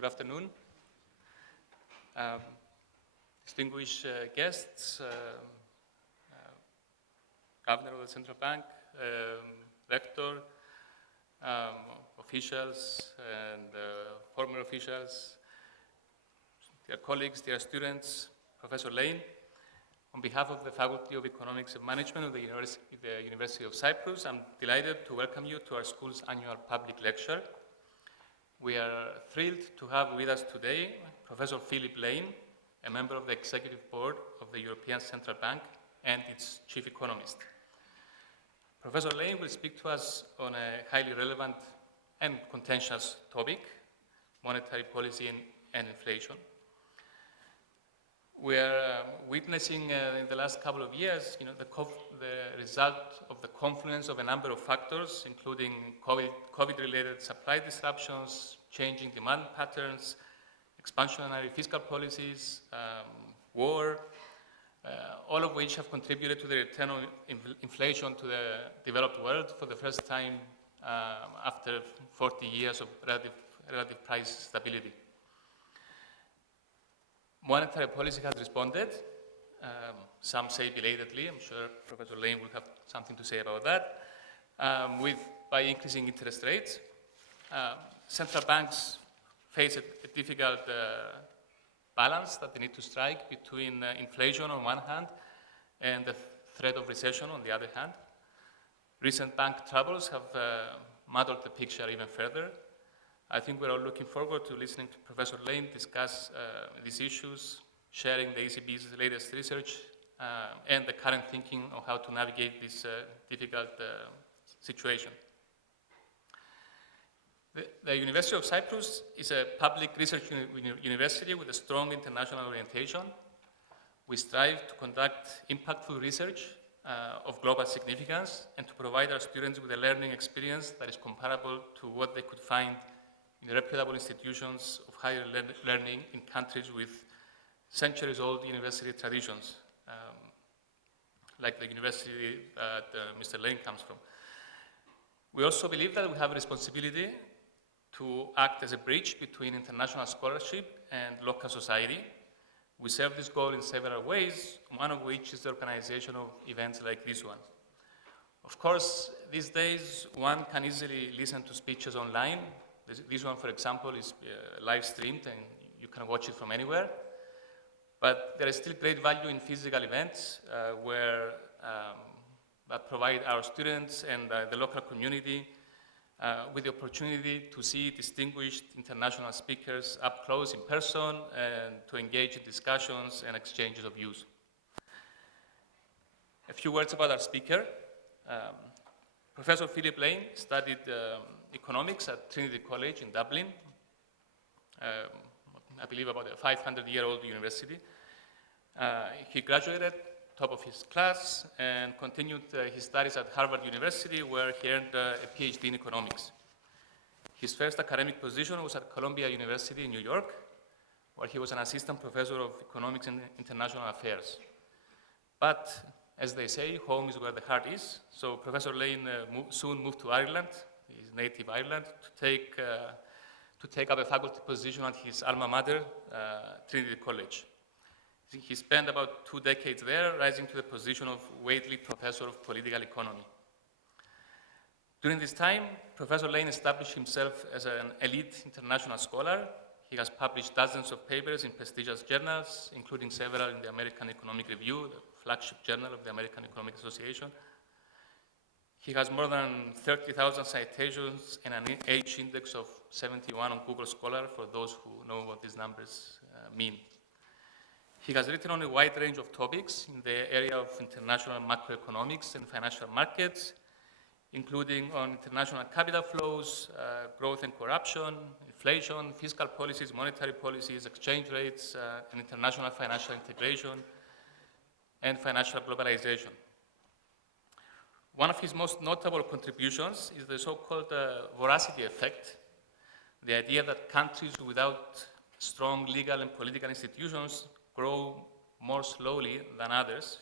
Good afternoon. Distinguished guests, Governor of the Central Bank, Rector, officials and former officials, dear colleagues, dear students, Professor Lane, on behalf of the Faculty of Economics and Management of the University of Cyprus, I'm delighted to welcome you to our school's annual public lecture. We are thrilled to have with us today Professor Philip Lane, a member of the Executive Board of the European Central Bank and its Chief Economist. Professor Lane will speak to us on a highly relevant and contentious topic, monetary policy and inflation. We are witnessing in the last couple of years, the result of the confluence of a number of factors, including COVID-related supply disruptions, changing demand patterns, expansionary fiscal policies, war, all of which have contributed to the return of inflation to the developed world for the first time after 40 years of relative price stability. Monetary policy has responded, some say belatedly, I'm sure Professor Lane will have something to say about that, by increasing interest rates. Central banks face a difficult balance that they need to strike between inflation on one hand and the threat of recession on the other hand. Recent bank troubles have muddled the picture even further. I think we're all looking forward to listening to Professor Lane discuss these issues, sharing the ECB's latest research and the current thinking on how to navigate this difficult situation. The University of Cyprus is a public research university with a strong international orientation. We strive to conduct impactful research of global significance and to provide our students with a learning experience that is comparable to what they could find in reputable institutions of higher learning in countries with centuries-old university traditions, like the university that Mr. Lane comes from. We also believe that we have a responsibility to act as a bridge between international scholarship and local society. We serve this goal in several ways, one of which is the organization of events like this one. Of course, these days, one can easily listen to speeches online. This one, for example, is live streamed and you can watch it from anywhere. But there is still great value in physical events that provide our students and the local community with the opportunity to see distinguished international speakers up close in person and to engage in discussions and exchanges of views. A few words about our speaker. Professor Philip Lane studied economics at Trinity College in Dublin, I believe about a 500-year-old university. He graduated top of his class and continued his studies at Harvard University, where he earned a PhD in economics. His first academic position was at Columbia University in New York, where he was an assistant professor of economics and international affairs. But as they say, home is where the heart is. So Professor Lane soon moved to Ireland, his native Ireland, to take up a faculty position at his alma mater, Trinity College. He spent about 2 decades there, rising to the position of Whately Professor of Political Economy. During this time, Professor Lane established himself as an elite international scholar. He has published dozens of papers in prestigious journals, including several in the American Economic Review, the flagship journal of the American Economic Association. He has more than 30,000 citations and an H index of 71 on Google Scholar, for those who know what these numbers mean. He has written on a wide range of topics in the area of international macroeconomics and financial markets, including on international capital flows, growth and corruption, inflation, fiscal policies, monetary policies, exchange rates, and international financial integration and financial globalization. One of his most notable contributions is the so-called voracity effect, the idea that countries without strong legal and political institutions grow more slowly than others.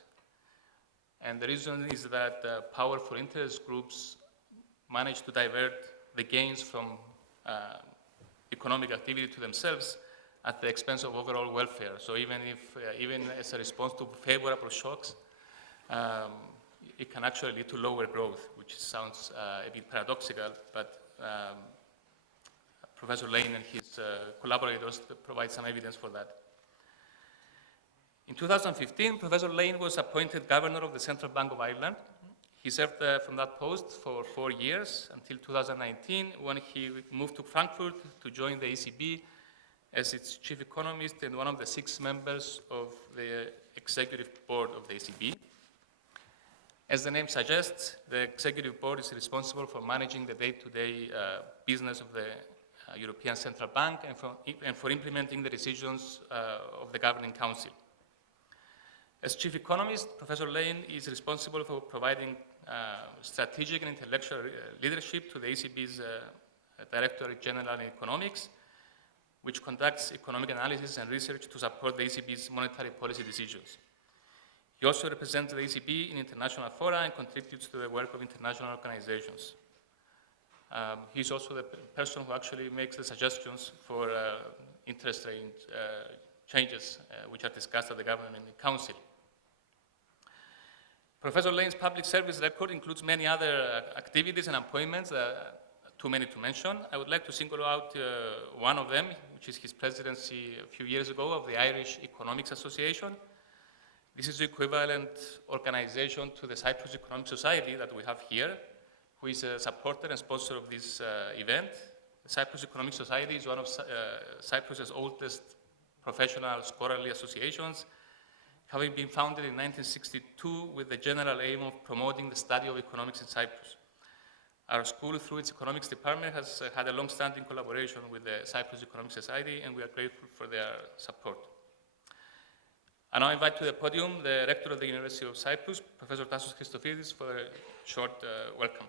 And the reason is that powerful interest groups manage to divert the gains from economic activity to themselves at the expense of overall welfare. So even as a response to favorable shocks, it can actually lead to lower growth, which sounds a bit paradoxical, but Professor Lane and his collaborators provide some evidence for that. In 2015, Professor Lane was appointed governor of the Central Bank of Ireland. He served from that post for 4 years until 2019, when he moved to Frankfurt to join the ECB as its chief economist and one of the 6 members of the executive board of the ECB. As the name suggests, the executive board is responsible for managing the day-to-day business of the European Central Bank and for implementing the decisions of the governing council. As chief economist, Professor Lane is responsible for providing strategic and intellectual leadership to the ECB's Directorate General in Economics, which conducts economic analysis and research to support the ECB's monetary policy decisions. He also represents the ECB in international fora and contributes to the work of international organizations. He's also the person who actually makes the suggestions for interest rate changes, which are discussed at the Governing Council. Professor Lane's public service record includes many other activities and appointments, too many to mention. I would like to single out one of them, which is his presidency a few years ago of the Irish Economics Association. This is the equivalent organization to the Cyprus Economic Society that we have here, who is a supporter and sponsor of this event. The Cyprus Economic Society is one of Cyprus's oldest professional scholarly associations, having been founded in 1962 with the general aim of promoting the study of economics in Cyprus. Our school, through its economics department, has had a long-standing collaboration with the Cyprus Economic Society, and we are grateful for their support. I now invite to the podium the rector of the University of Cyprus, Professor Tassos Christofidis, for a short welcome.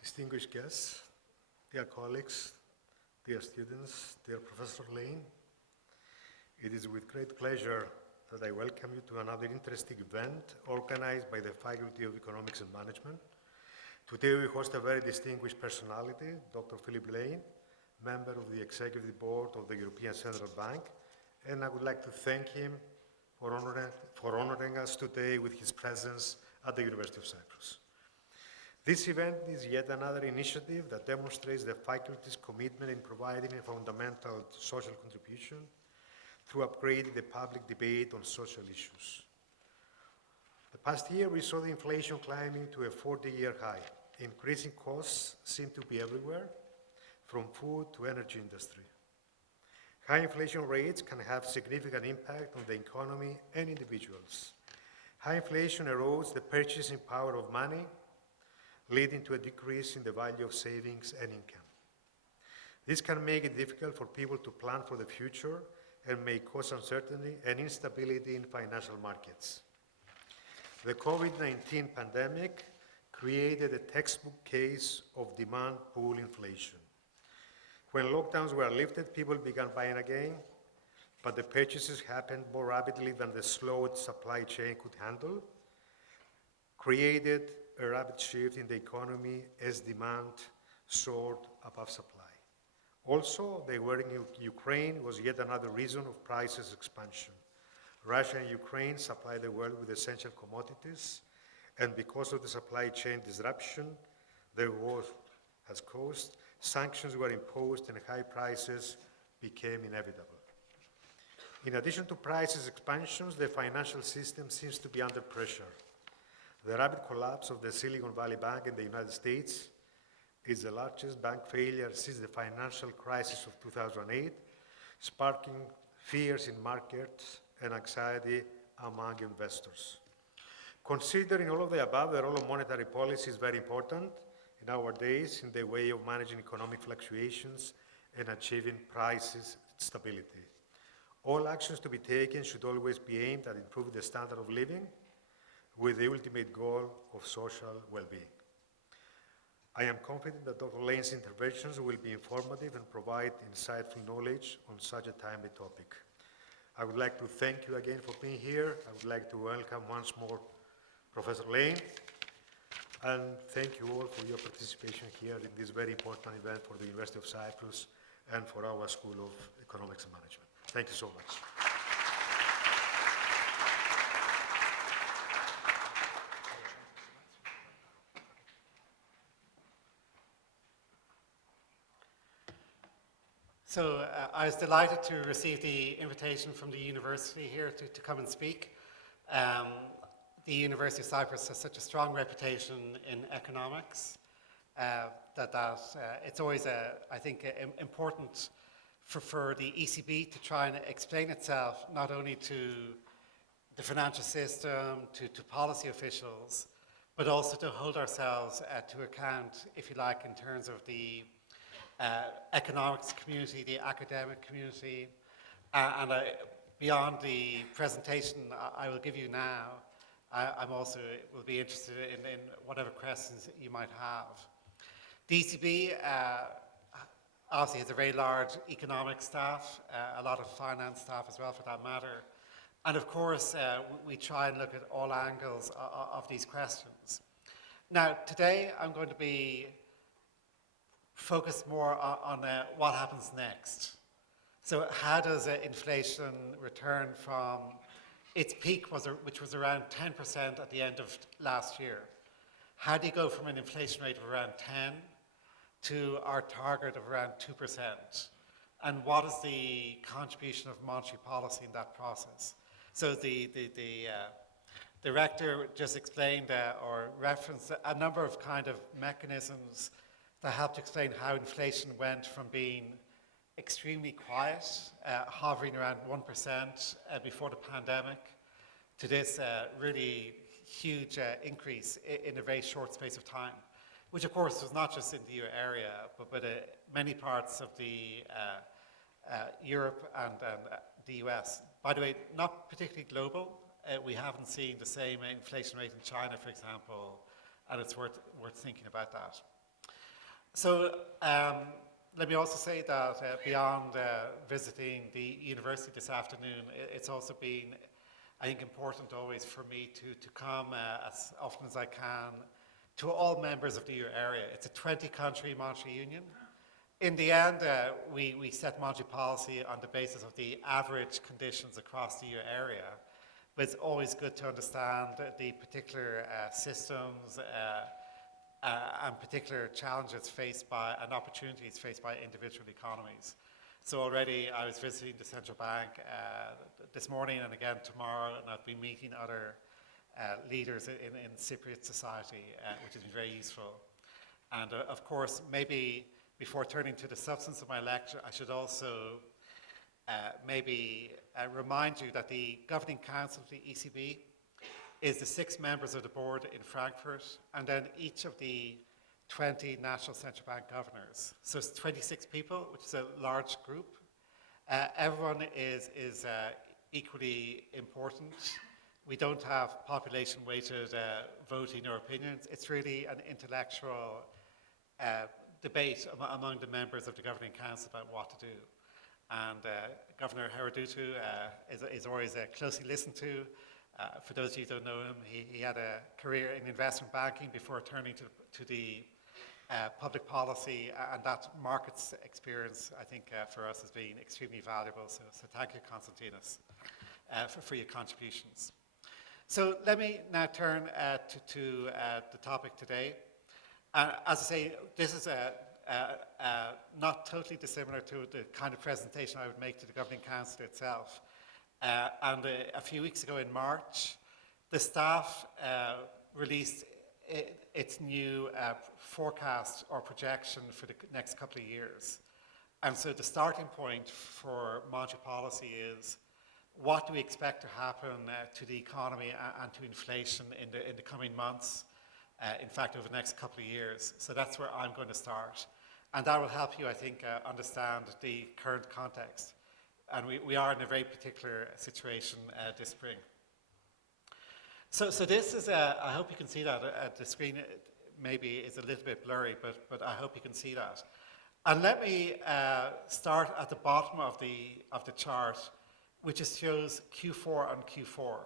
Distinguished guests, dear colleagues, dear students, dear Professor Lane, it is with great pleasure that I welcome you to another interesting event organized by the Faculty of Economics and Management. Today we host a very distinguished personality, Dr. Philip Lane, member of the Executive Board of the European Central Bank, and I would like to thank him for honoring us today with his presence at the University of Cyprus. This event is yet another initiative that demonstrates the faculty's commitment in providing a fundamental social contribution through upgrading the public debate on social issues. The past year, we saw the inflation climbing to a 40-year high. Increasing costs seem to be everywhere, from food to energy industry. High inflation rates can have significant impact on the economy and individuals. High inflation erodes the purchasing power of money, leading to a decrease in the value of savings and income. This can make it difficult for people to plan for the future and may cause uncertainty and instability in financial markets. The COVID-19 pandemic created a textbook case of demand pull inflation. When lockdowns were lifted, people began buying again, but the purchases happened more rapidly than the slowed supply chain could handle, created a rapid shift in the economy as demand soared above supply. Also, the war in Ukraine was yet another reason of prices expansion. Russia and Ukraine supply the world with essential commodities, and because of the supply chain disruption the war has caused, sanctions were imposed and high prices became inevitable. In addition to prices expansions, the financial system seems to be under pressure. The rapid collapse of the Silicon Valley Bank in the United States is the largest bank failure since the financial crisis of 2008, sparking fears in markets and anxiety among investors. Considering all of the above, the role of monetary policy is very important in our days in the way of managing economic fluctuations and achieving prices stability. All actions to be taken should always be aimed at improving the standard of living with the ultimate goal of social well-being. I am confident that Dr. Lane's interventions will be informative and provide insightful knowledge on such a timely topic. I would like to thank you again for being here. I would like to welcome once more Professor Lane, and thank you all for your participation here in this very important event for the University of Cyprus and for our School of Economics and Management. Thank you so much. So I was delighted to receive the invitation from the university here to come and speak. The University of Cyprus has such a strong reputation in economics that it's always, I think, important for the ECB to try and explain itself not only to the financial system, to policy officials, but also to hold ourselves to account, if you like, in terms of the economics community, the academic community, and beyond the presentation I will give you now, I'm also will be interested in whatever questions you might have. The ECB obviously has a very large economic staff, a lot of finance staff as well for that matter, and of course we try and look at all angles of these questions. Now today I'm going to be focus more on what happens next. So how does inflation return from its peak, which was around 10% at the end of last year? How do you go from an inflation rate of around 10 to our target of around 2%? And what is the contribution of monetary policy in that process? So the rector just explained or referenced a number of kind of mechanisms that helped explain how inflation went from being extremely quiet, hovering around 1% before the pandemic, to this really huge increase in a very short space of time, which of course was not just in the euro area, but many parts of the Europe and the US. By the way, not particularly global. We haven't seen the same inflation rate in China, for example, and it's worth thinking about that. So let me also say that beyond visiting the university this afternoon, it's also been, I think, important always for me to come as often as I can to all members of the euro area. It's a 20-country monetary union. In the end, we set monetary policy on the basis of the average conditions across the euro area, but it's always good to understand the particular systems and particular challenges faced by and opportunities faced by individual economies. So already I was visiting the central bank this morning and again tomorrow, and I've been meeting other leaders in Cypriot society, which has been very useful. And of course, maybe before turning to the substance of my lecture, I should also maybe remind you that the Governing Council of the ECB is the 6 members of the board in Frankfurt, and then each of the 20 national central bank governors. So it's 26 people, which is a large group. Everyone is equally important. We don't have population-weighted voting or opinions. It's really an intellectual debate among the members of the Governing Council about what to do. And Governor Haradutu is always closely listened to. For those of you who don't know him, he had a career in investment banking before turning to the public policy, and that markets experience, I think, for us has been extremely valuable. So thank you, Konstantinos, for your contributions. So let me now turn to the topic today. As I say, this is not totally dissimilar to the kind of presentation I would make to the Governing Council itself. And a few weeks ago in March, the staff released its new forecast or projection for the next couple of years. And so the starting point for monetary policy is, what do we expect to happen to the economy and to inflation in the coming months, in fact, over the next couple of years? So that's where I'm going to start. And that will help you, I think, understand the current context. And we are in a very particular situation this spring. So this is, I hope you can see that. The screen maybe is a little bit blurry, but I hope you can see that. And let me start at the bottom of the chart which just shows Q4 on Q4.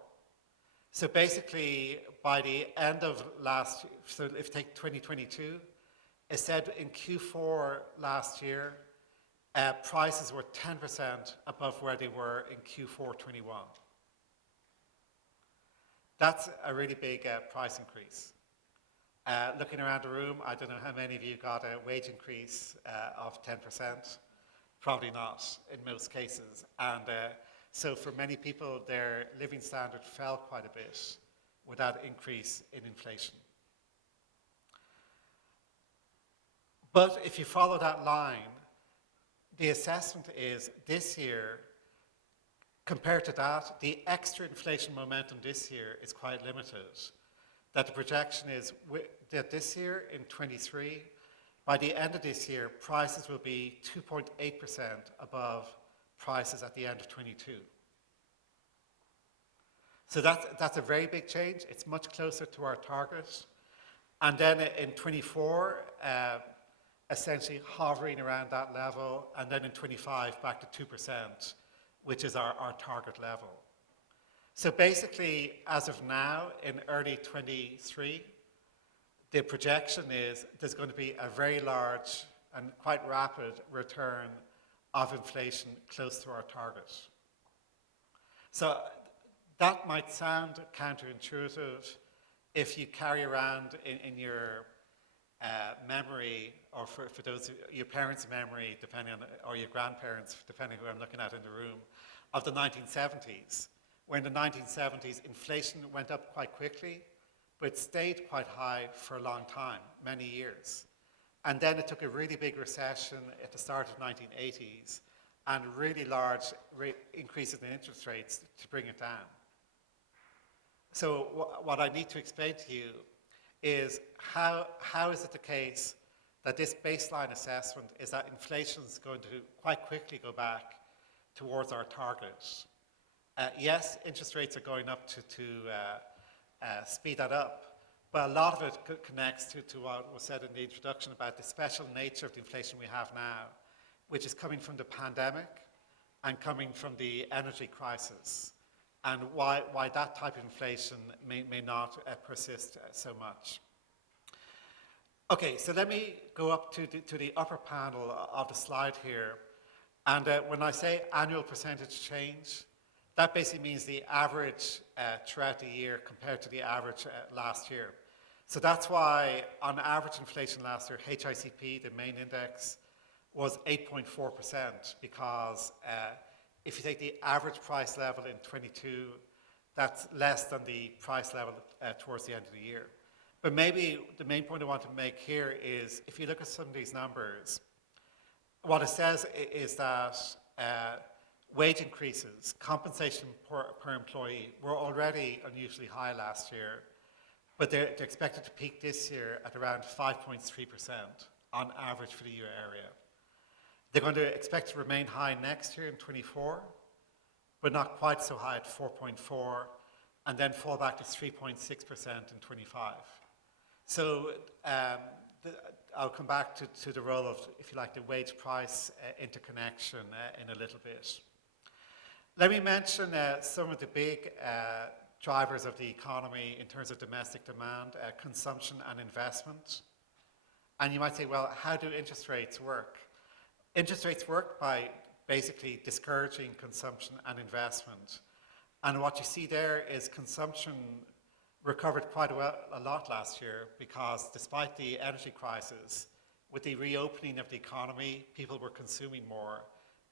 So basically, by the end of last year, so if you take 2022, it said in Q4 last year, prices were 10% above where they were in Q4 21. That's a really big price increase. Looking around the room, I don't know how many of you got a wage increase of 10%. Probably not in most cases. And so for many people, their living standard fell quite a bit with that increase in inflation. But if you follow that line, the assessment is this year, compared to that, the extra inflation momentum this year is quite limited. That the projection is that this year, in 23, by the end of this year, prices will be 2.8% above prices at the end of 22. So that's a very big change. It's much closer to our target. And then in 24, essentially hovering around that level, and then in 25, back to 2%, which is our target level. So basically, as of now, in early 23, the projection is there's going to be a very large and quite rapid return of inflation close to our target. So that might sound counterintuitive if you carry around in your memory, or for those, your parents' memory, depending on, or your grandparents, depending who I'm looking at in the room, of the 1970s. Where in the 1970s, inflation went up quite quickly, but it stayed quite high for a long time, many years. And then it took a really big recession at the start of the 1980s and really large increases in interest rates to bring it down. So what I need to explain to you is how is it the case that this baseline assessment is that inflation is going to quite quickly go back towards our target. Yes, interest rates are going up to speed that up, but a lot of it connects to what was said in the introduction about the special nature of the inflation we have now, which is coming from the pandemic and coming from the energy crisis, and why that type of inflation may not persist so much. Okay, so let me go up to the upper panel of the slide here. And when I say annual percentage change, that basically means the average throughout the year compared to the average last year. So that's why on average inflation last year, HICP, the main index, was 8.4%, because if you take the average price level in 22, that's less than the price level towards the end of the year. But maybe the main point I want to make here is, if you look at some of these numbers, what it says is that wage increases, compensation per employee, were already unusually high last year, but they're expected to peak this year at around 5.3% on average for the euro area. They're going to expect to remain high next year in 24, but not quite so high at 4.4, and then fall back to 3.6% in 25. So I'll come back to the role of, if you like, the wage price interconnection in a little bit. Let me mention some of the big drivers of the economy in terms of domestic demand, consumption and investment. And you might say, well, how do interest rates work? Interest rates work by basically discouraging consumption and investment. And what you see there is consumption recovered quite a lot last year, because despite the energy crisis, with the reopening of the economy, people were consuming more.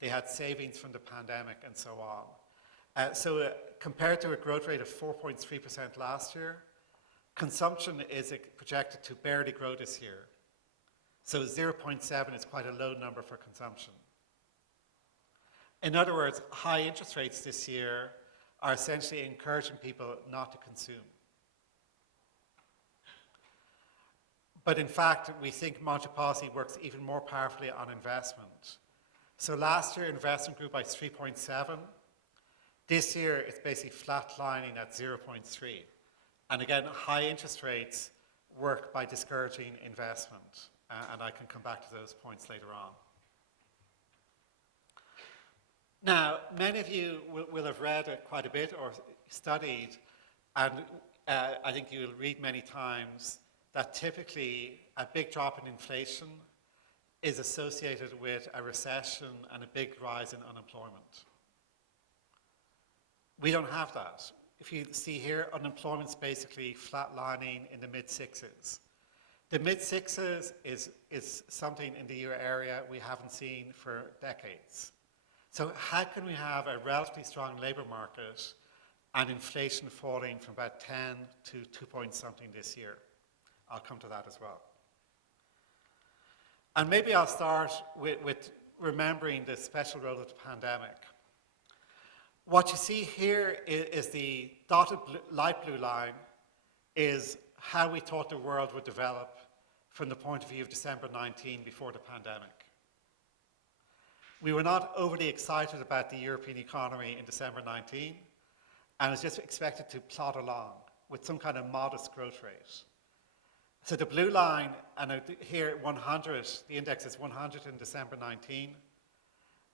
They had savings from the pandemic and so on. So compared to a growth rate of 4.3% last year, consumption is projected to barely grow this year. So 0.7 is quite a low number for consumption. In other words, high interest rates this year are essentially encouraging people not to consume. But in fact, we think monetary policy works even more powerfully on investment. So last year, investment grew by 3.7. This year, it's basically flatlining at 0.3. And again, high interest rates work by discouraging investment. And I can come back to those points later on. Now, many of you will have read quite a bit or studied, and I think you'll read many times that typically a big drop in inflation is associated with a recession and a big rise in unemployment. We don't have that. If you see here, unemployment's basically flatlining in the mid-sixes. The mid-sixes is something in the euro area we haven't seen for decades. So how can we have a relatively strong labour market and inflation falling from about 10 to 2 point something this year? I'll come to that as well. And maybe I'll start with remembering the special role of the pandemic. What you see here is the dotted light blue line is how we thought the world would develop from the point of view of December 19 before the pandemic. We were not overly excited about the European economy in December 19, and it was just expected to plod along with some kind of modest growth rate. So the blue line, and here 100, the index is 100 in December 19.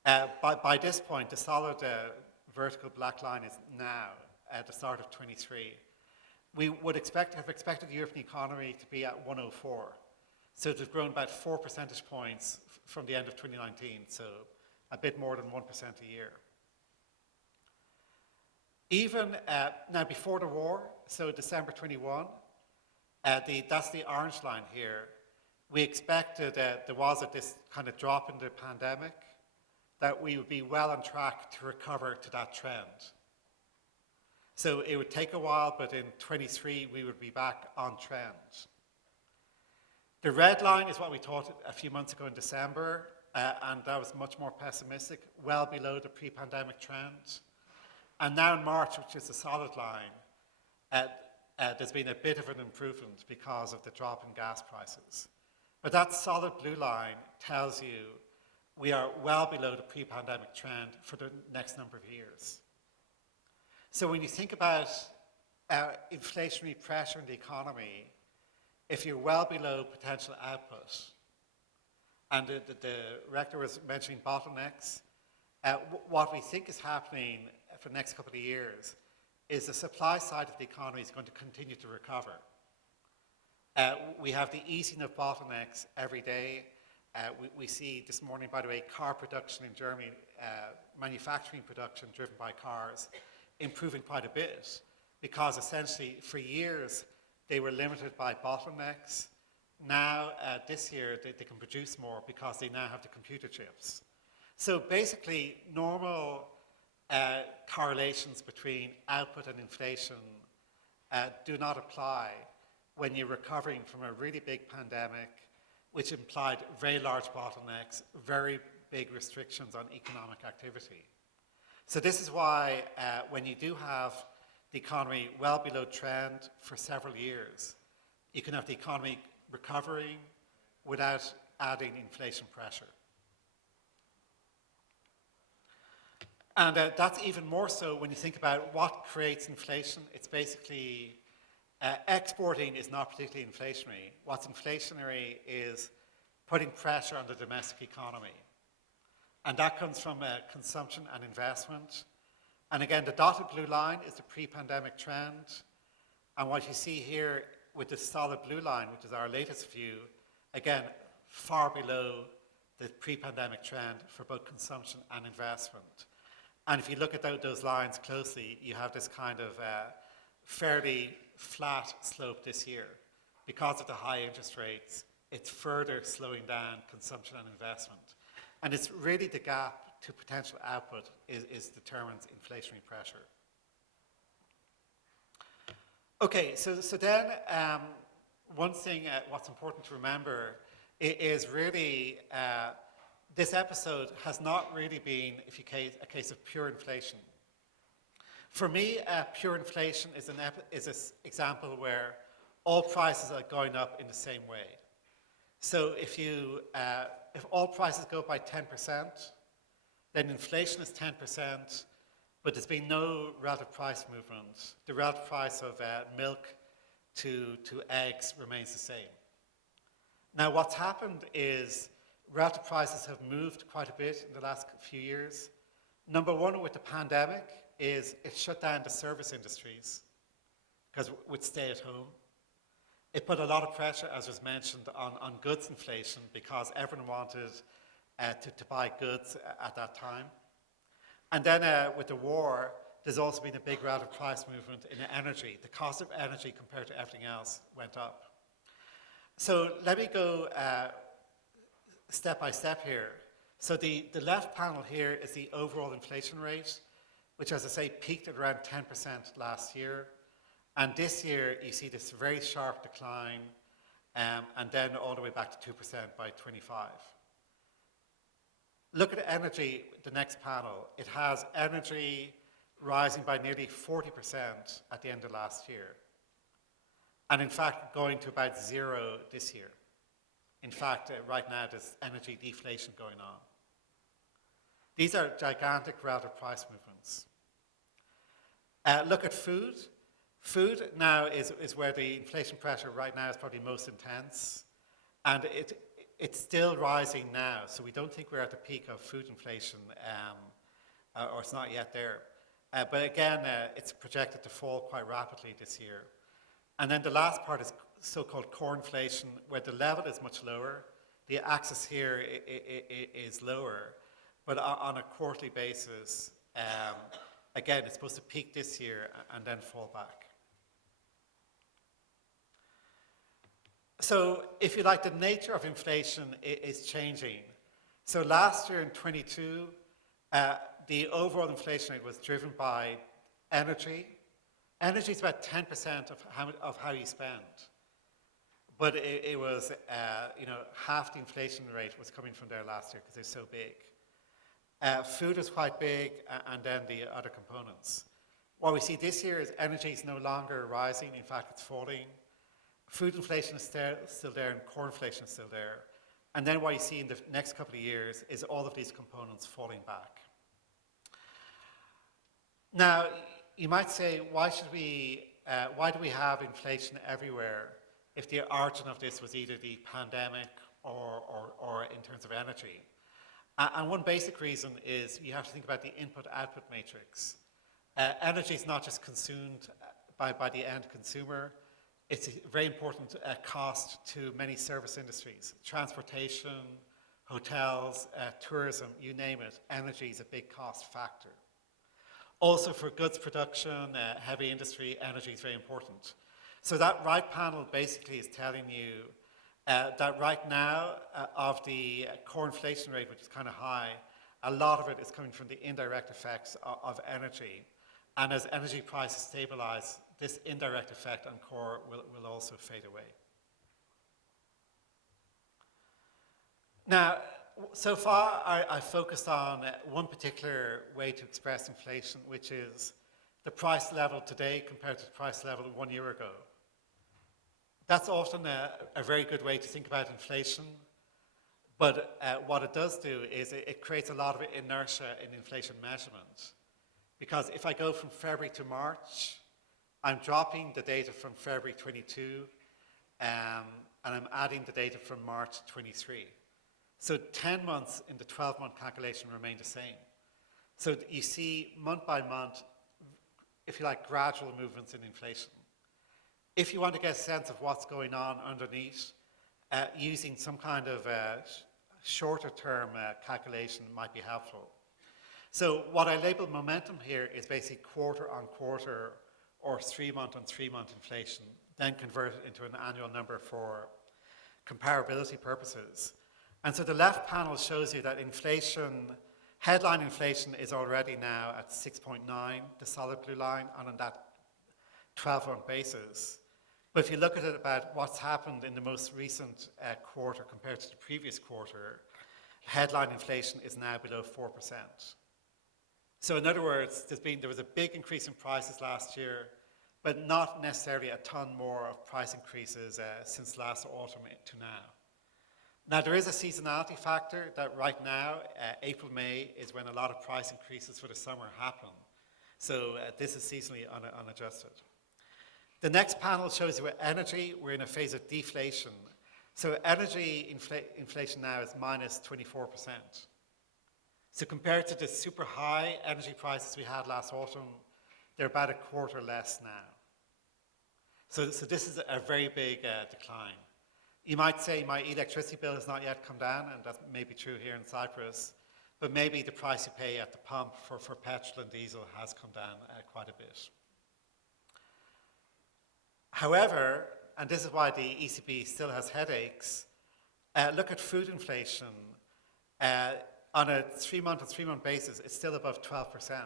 By this point, the solid vertical black line is now at the start of 23. We would have expected the European economy to be at 104. So it has grown about 4 percentage points from the end of 2019, so a bit more than 1% a year. Even now before the war, so December 21, that's the orange line here. We expected there was this kind of drop in the pandemic, that we would be well on track to recover to that trend. So it would take a while, but in 23 we would be back on trend. The red line is what we thought a few months ago in December, and that was much more pessimistic, well below the pre-pandemic trend. And now in March, which is the solid line, there's been a bit of an improvement because of the drop in gas prices. But that solid blue line tells you we are well below the pre-pandemic trend for the next number of years. So when you think about inflationary pressure in the economy, if you're well below potential output, and the rector was mentioning bottlenecks, what we think is happening for the next couple of years is the supply side of the economy is going to continue to recover. We have the easing of bottlenecks every day. We see this morning, by the way, car production in Germany, manufacturing production driven by cars, improving quite a bit, because essentially for years they were limited by bottlenecks. Now, this year, they can produce more because they now have the computer chips. So basically, normal correlations between output and inflation do not apply when you're recovering from a really big pandemic, which implied very large bottlenecks, very big restrictions on economic activity. So this is why when you do have the economy well below trend for several years, you can have the economy recovering without adding inflation pressure. And that's even more so when you think about what creates inflation. It's basically exporting is not particularly inflationary. What's inflationary is putting pressure on the domestic economy. And that comes from consumption and investment. And again, the dotted blue line is the pre-pandemic trend. And what you see here with the solid blue line, which is our latest view, again, far below the pre-pandemic trend for both consumption and investment. And if you look at those lines closely, you have this kind of fairly flat slope this year. Because of the high interest rates, it's further slowing down consumption and investment. And it's really the gap to potential output is determines inflationary pressure. Okay, so then one thing what's important to remember is really this episode has not really been a case of pure inflation. For me, pure inflation is an example where all prices are going up in the same way. So if all prices go up by 10%, then inflation is 10%, but there's been no relative price movement. The relative price of milk to eggs remains the same. Now, what's happened is relative prices have moved quite a bit in the last few years. Number one with the pandemic is it shut down the service industries because with stay at home. It put a lot of pressure, as was mentioned, on goods inflation because everyone wanted to buy goods at that time. And then with the war, there's also been a big relative price movement in energy. The cost of energy compared to everything else went up. So let me go step by step here. So the left panel here is the overall inflation rate, which, as I say, peaked at around 10% last year. And this year, you see this very sharp decline, and then all the way back to 2% by 25. Look at energy, the next panel. It has energy rising by nearly 40% at the end of last year. And in fact, going to about zero this year. In fact, right now, there's energy deflation going on. These are gigantic relative price movements. Look at food. Food now is where the inflation pressure right now is probably most intense. And it's still rising now, so we don't think we're at the peak of food inflation, or it's not yet there. But again, it's projected to fall quite rapidly this year. And then the last part is so-called core inflation, where the level is much lower. The axis here is lower, but on a quarterly basis, again, it's supposed to peak this year and then fall back. So if you like, the nature of inflation is changing. So last year in 22, the overall inflation rate was driven by energy. Energy is about 10% of how you spend. But it was, half the inflation rate was coming from there last year because they're so big. Food is quite big, and then the other components. What we see this year is energy is no longer rising. In fact, it's falling. Food inflation is still there, and core inflation is still there. And then what you see in the next couple of years is all of these components falling back. Now, you might say, why do we have inflation everywhere if the origin of this was either the pandemic or in terms of energy? And one basic reason is you have to think about the input-output matrix. Energy is not just consumed by the end consumer. It's a very important cost to many service industries. Transportation, hotels, tourism, you name it, energy is a big cost factor. Also for goods production, heavy industry, energy is very important. So that right panel basically is telling you that right now, of the core inflation rate, which is kind of high, a lot of it is coming from the indirect effects of energy. And as energy prices stabilize, this indirect effect on core will also fade away. Now, so far I focused on one particular way to express inflation, which is the price level today compared to the price level 1 year ago. That's often a very good way to think about inflation, but what it does do is it creates a lot of inertia in inflation measurement. Because if I go from February to March, I'm dropping the data from February 22, and I'm adding the data from March 23. So 10 months in the 12-month calculation remain the same. So you see month by month, if you like, gradual movements in inflation. If you want to get a sense of what's going on underneath, using some kind of shorter term calculation might be helpful. So what I label momentum here is basically quarter on quarter or 3 month on 3 month inflation, then convert it into an annual number for comparability purposes. And so the left panel shows you that inflation, headline inflation is already now at 6.9, the solid blue line, on that 12-month basis. But if you look at it about what's happened in the most recent quarter compared to the previous quarter, headline inflation is now below 4%. So in other words, there was a big increase in prices last year, but not necessarily a ton more of price increases since last autumn to now. Now, there is a seasonality factor that right now, April, May, is when a lot of price increases for the summer happen. So this is seasonally unadjusted. The next panel shows you with energy, we're in a phase of deflation. So energy inflation now is minus 24%. So compared to the super high energy prices we had last autumn, they're about a quarter less now. So this is a very big decline. You might say my electricity bill has not yet come down, and that may be true here in Cyprus, but maybe the price you pay at the pump for petrol and diesel has come down quite a bit. However, and this is why the ECB still has headaches, look at food inflation. On a 3-month basis, it's still above 12%.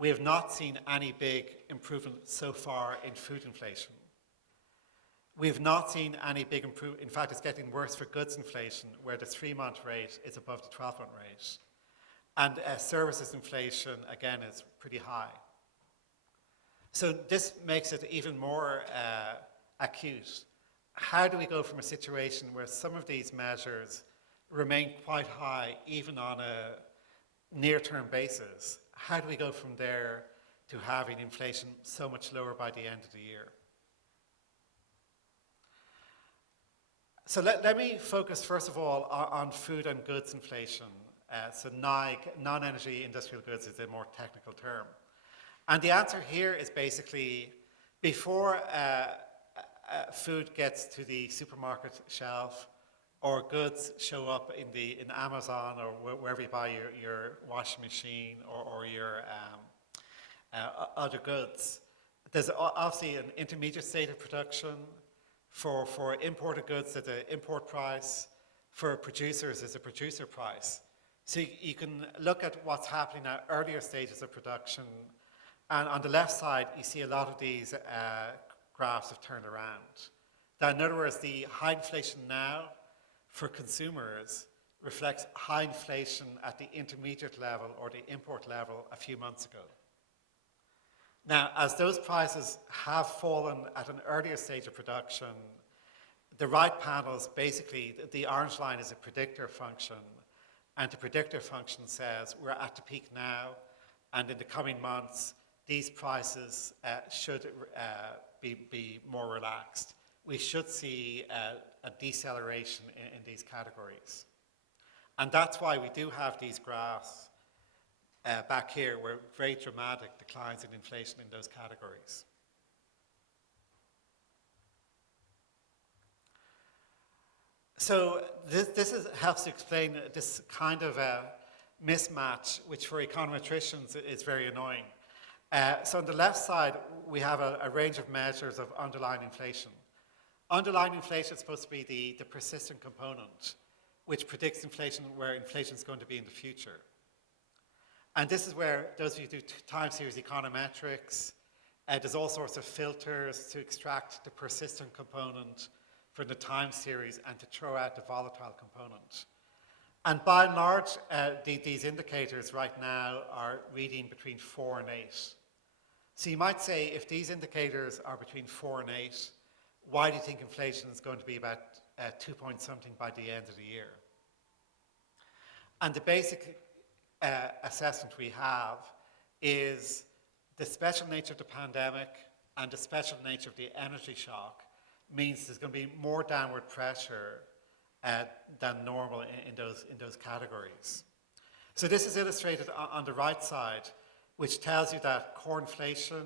We have not seen any big improvement so far in food inflation. We have not seen any big improvement. In fact, it's getting worse for goods inflation, where the 3-month rate is above the 12-month rate. And services inflation, again, is pretty high. So this makes it even more acute. How do we go from a situation where some of these measures remain quite high, even on a near-term basis? How do we go from there to having inflation so much lower by the end of the year? So let me focus, first of all, on food and goods inflation. So NIG, non-energy industrial goods, is a more technical term. And the answer here is basically, before food gets to the supermarket shelf, or goods show up in Amazon or wherever you buy your washing machine or your other goods, there's obviously an intermediate state of production. For imported goods, there's an import price. For producers, there's a producer price. So you can look at what's happening at earlier stages of production. And on the left side, you see a lot of these graphs have turned around. Now, in other words, the high inflation now for consumers reflects high inflation at the intermediate level or the import level a few months ago. Now, as those prices have fallen at an earlier stage of production, the right panels, basically, the orange line is a predictor function, and the predictor function says we're at the peak now, and in the coming months, these prices should be more relaxed. We should see a deceleration in these categories. And that's why we do have these graphs back here, where very dramatic declines in inflation in those categories. So this helps to explain this kind of mismatch, which for econometricians is very annoying. So on the left side, we have a range of measures of underlying inflation. Underlying inflation is supposed to be the persistent component, which predicts inflation, where inflation is going to be in the future. And this is where those of you who do time series econometrics, there's all sorts of filters to extract the persistent component from the time series and to throw out the volatile component. And by and large, these indicators right now are reading between 4 and 8. So you might say, if these indicators are between 4 and 8, why do you think inflation is going to be about 2 point something by the end of the year? And the basic assessment we have is the special nature of the pandemic and the special nature of the energy shock means there's going to be more downward pressure than normal in those categories. So this is illustrated on the right side, which tells you that core inflation,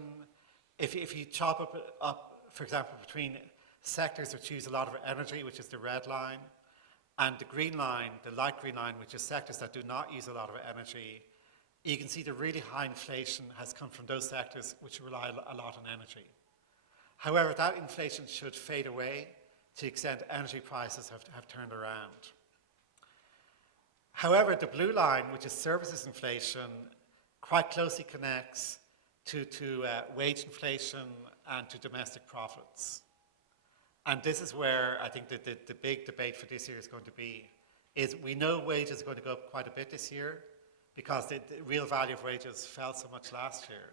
if you chop up, for example, between sectors which use a lot of energy, which is the red line, and the green line, the light green line, which is sectors that do not use a lot of energy, you can see the really high inflation has come from those sectors which rely a lot on energy. However, that inflation should fade away to the extent energy prices have turned around. However, the blue line, which is services inflation, quite closely connects to wage inflation and to domestic profits. And this is where I think the big debate for this year is going to be, is we know wages are going to go up quite a bit this year because the real value of wages fell so much last year.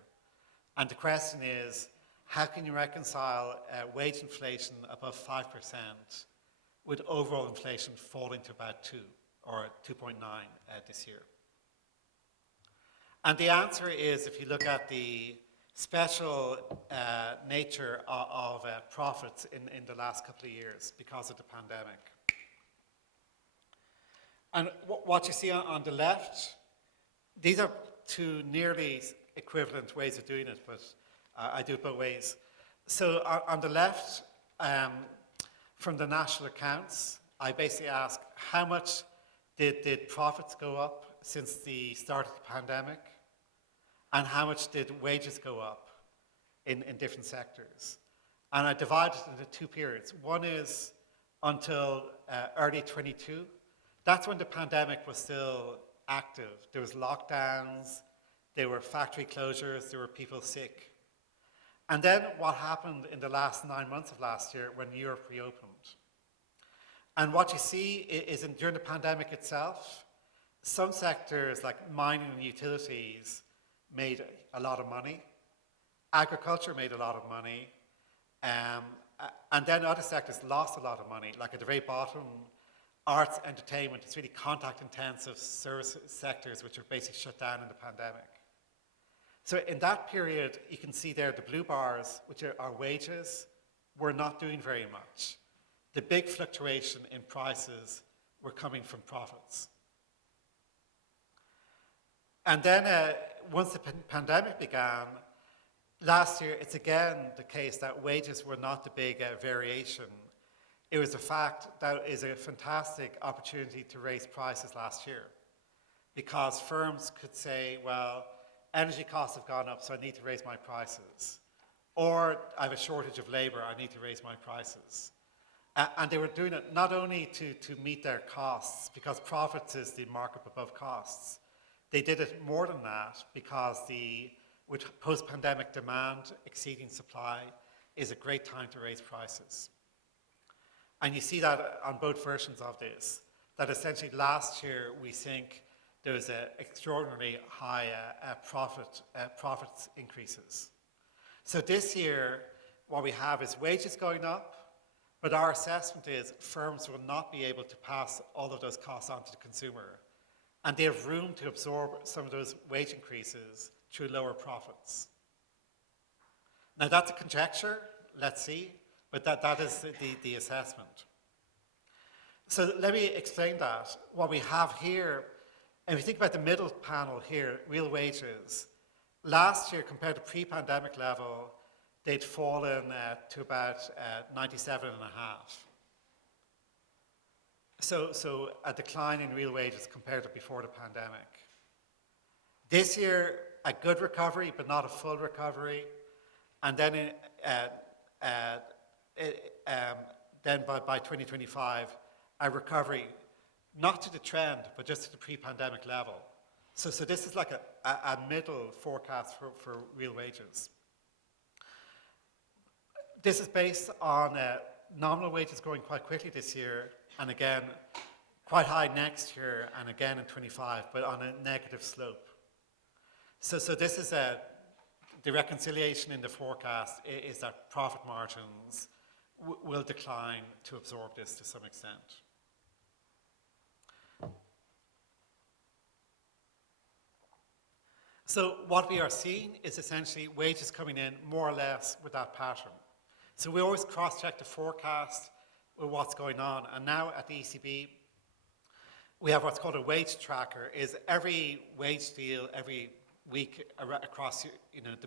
And the question is, how can you reconcile wage inflation above 5% with overall inflation falling to about 2 or 2.9 this year? And the answer is, if you look at the special nature of profits in the last couple of years because of the pandemic. And what you see on the left, these are two nearly equivalent ways of doing it, but I do it both ways. So on the left, from the national accounts, I basically ask how much did profits go up since the start of the pandemic, and how much did wages go up in different sectors. And I divide it into two periods. One is until early 22. That's when the pandemic was still active. There was lockdowns, there were factory closures, there were people sick. And then what happened in the last 9 months of last year when Europe reopened. And what you see is during the pandemic itself, some sectors like mining and utilities made a lot of money. Agriculture made a lot of money. And then other sectors lost a lot of money, like at the very bottom, arts, entertainment, it's really contact-intensive service sectors which were basically shut down in the pandemic. So in that period, you can see there the blue bars, which are wages, were not doing very much. The big fluctuation in prices were coming from profits. And then once the pandemic began, last year, it's again the case that wages were not the big variation. It was the fact that it is a fantastic opportunity to raise prices last year, because firms could say, well, energy costs have gone up, so I need to raise my prices. Or I have a shortage of labor, I need to raise my prices. And they were doing it not only to meet their costs, because profits is the markup above costs. They did it more than that because with post-pandemic demand exceeding supply is a great time to raise prices. And you see that on both versions of this, that essentially last year we think there was an extraordinarily high profits increases. So this year, what we have is wages going up, but our assessment is firms will not be able to pass all of those costs on to the consumer. And they have room to absorb some of those wage increases through lower profits. Now that's a conjecture, let's see, but that is the assessment. So let me explain that. What we have here, and if you think about the middle panel here, real wages, last year compared to pre-pandemic level, they'd fallen to about 97.5. So a decline in real wages compared to before the pandemic. This year, a good recovery, but not a full recovery. And then, then by 2025, a recovery, not to the trend, but just to the pre-pandemic level. So this is like a middle forecast for real wages. This is based on nominal wages growing quite quickly this year, and again, quite high next year, and again in 25, but on a negative slope. So this is the reconciliation in the forecast is that profit margins will decline to absorb this to some extent. So what we are seeing is essentially wages coming in more or less with that pattern. So we always cross-check the forecast with what's going on. And now at the ECB, we have what's called a wage tracker, is every wage deal, every week across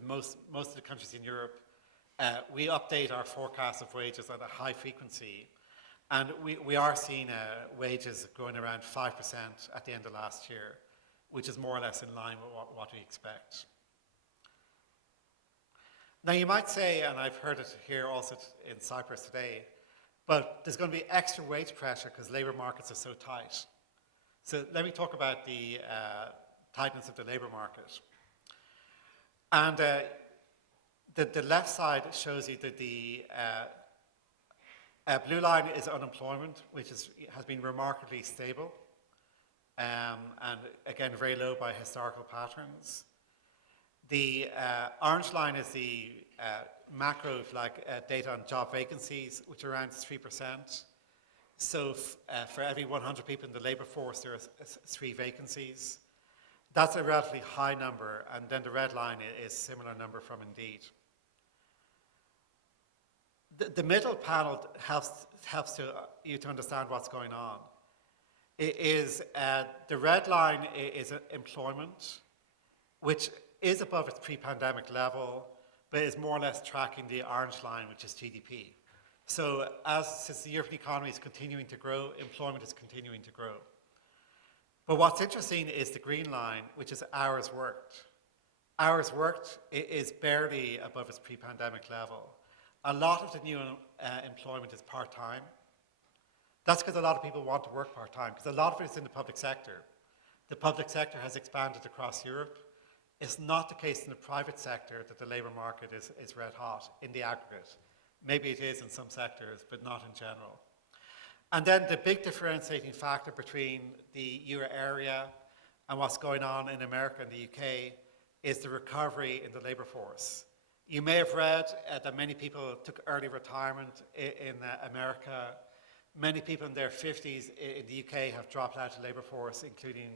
most of the countries in Europe, we update our forecast of wages at a high frequency. And we are seeing wages growing around 5% at the end of last year, which is more or less in line with what we expect. Now you might say, and I've heard it here also in Cyprus today, but there's going to be extra wage pressure because labour markets are so tight. So let me talk about the tightness of the labour market. And the left side shows you that the blue line is unemployment, which has been remarkably stable, and again very low by historical patterns. The orange line is the macro data on job vacancies, which are around 3%. So for every 100 people in the labour force, there are 3 vacancies. That's a relatively high number, and then the red line is a similar number from Indeed. The middle panel helps you to understand what's going on. The red line is employment, which is above its pre-pandemic level, but is more or less tracking the orange line, which is GDP. So since the European economy is continuing to grow, employment is continuing to grow. But what's interesting is the green line, which is hours worked. Hours worked is barely above its pre-pandemic level. A lot of the new employment is part-time. That's because a lot of people want to work part-time, because a lot of it is in the public sector. The public sector has expanded across Europe. It's not the case in the private sector that the labour market is red hot in the aggregate. Maybe it is in some sectors, but not in general. And then the big differentiating factor between the euro area and what's going on in America and the UK is the recovery in the labour force. You may have read that many people took early retirement in America. Many people in their 50s in the UK have dropped out of the labour force, including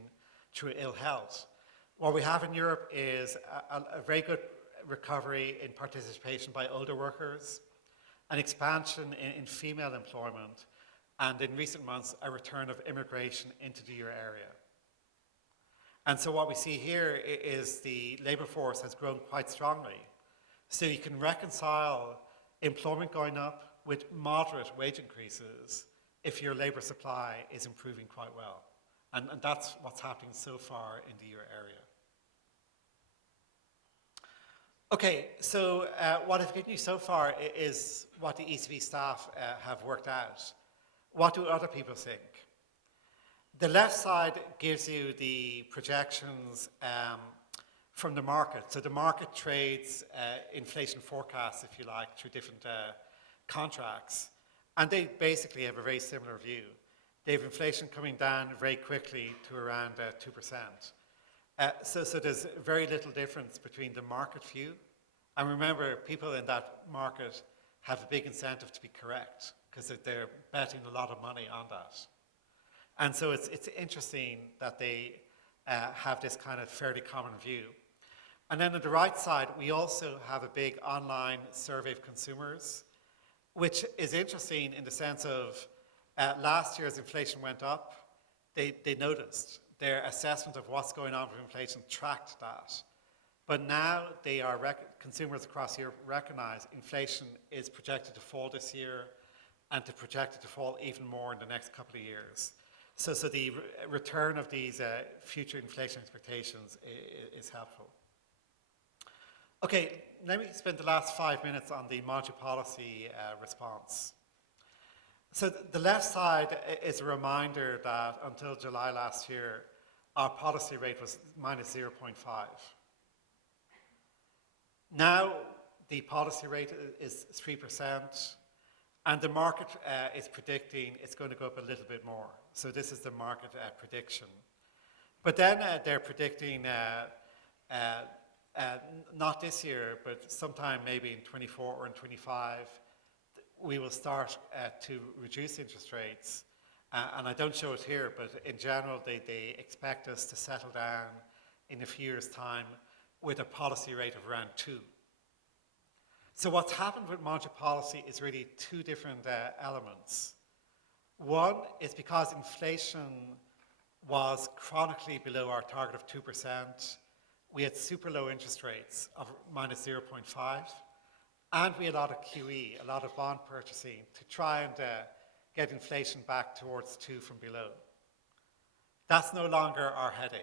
through ill health. What we have in Europe is a very good recovery in participation by older workers, an expansion in female employment, and in recent months, a return of immigration into the euro area. And so what we see here is the labour force has grown quite strongly. So you can reconcile employment going up with moderate wage increases if your labour supply is improving quite well. And that's what's happening so far in the euro area. Okay, so what I've given you so far is what the ECB staff have worked out. What do other people think? The left side gives you the projections from the market. So the market trades inflation forecasts, if you like, through different contracts. And they basically have a very similar view. They have inflation coming down very quickly to around 2%. So there's very little difference between the market view. And remember, people in that market have a big incentive to be correct because they're betting a lot of money on that. And so it's interesting that they have this kind of fairly common view. And then on the right side, we also have a big online survey of consumers, which is interesting in the sense of last year as inflation went up, they noticed. Their assessment of what's going on with inflation tracked that. But now consumers across Europe recognize inflation is projected to fall this year and projected to fall even more in the next couple of years. So the return of these future inflation expectations is helpful. Okay, let me spend the last 5 minutes on the monetary policy response. So the left side is a reminder that until July last year, our policy rate was minus 0.5. Now the policy rate is 3%, and the market is predicting it's going to go up a little bit more. So this is the market prediction. But then they're predicting not this year, but sometime maybe in 24 or in 25, we will start to reduce interest rates. And I don't show it here, but in general, they expect us to settle down in a few years' time with a policy rate of around 2. So what's happened with monetary policy is really two different elements. One is because inflation was chronically below our target of 2%, we had super low interest rates of minus 0.5, and we had a lot of QE, a lot of bond purchasing to try and get inflation back towards 2 from below. That's no longer our headache.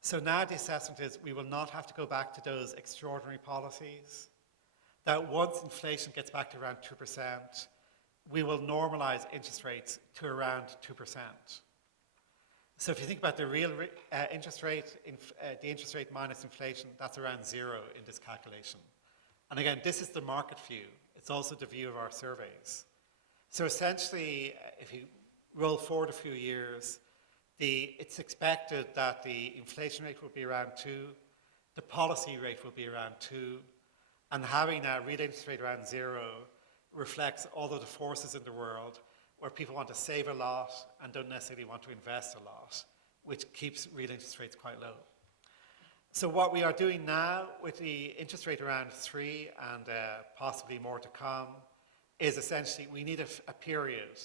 So now the assessment is we will not have to go back to those extraordinary policies, that once inflation gets back to around 2%, we will normalize interest rates to around 2%. So if you think about the real interest rate, the interest rate minus inflation, that's around 0 in this calculation. And again, this is the market view. It's also the view of our surveys. So essentially, if you roll forward a few years, it's expected that the inflation rate will be around 2, the policy rate will be around 2, and having a real interest rate around 0 reflects all of the forces in the world where people want to save a lot and don't necessarily want to invest a lot, which keeps real interest rates quite low. So what we are doing now with the interest rate around 3 and possibly more to come is essentially we need a period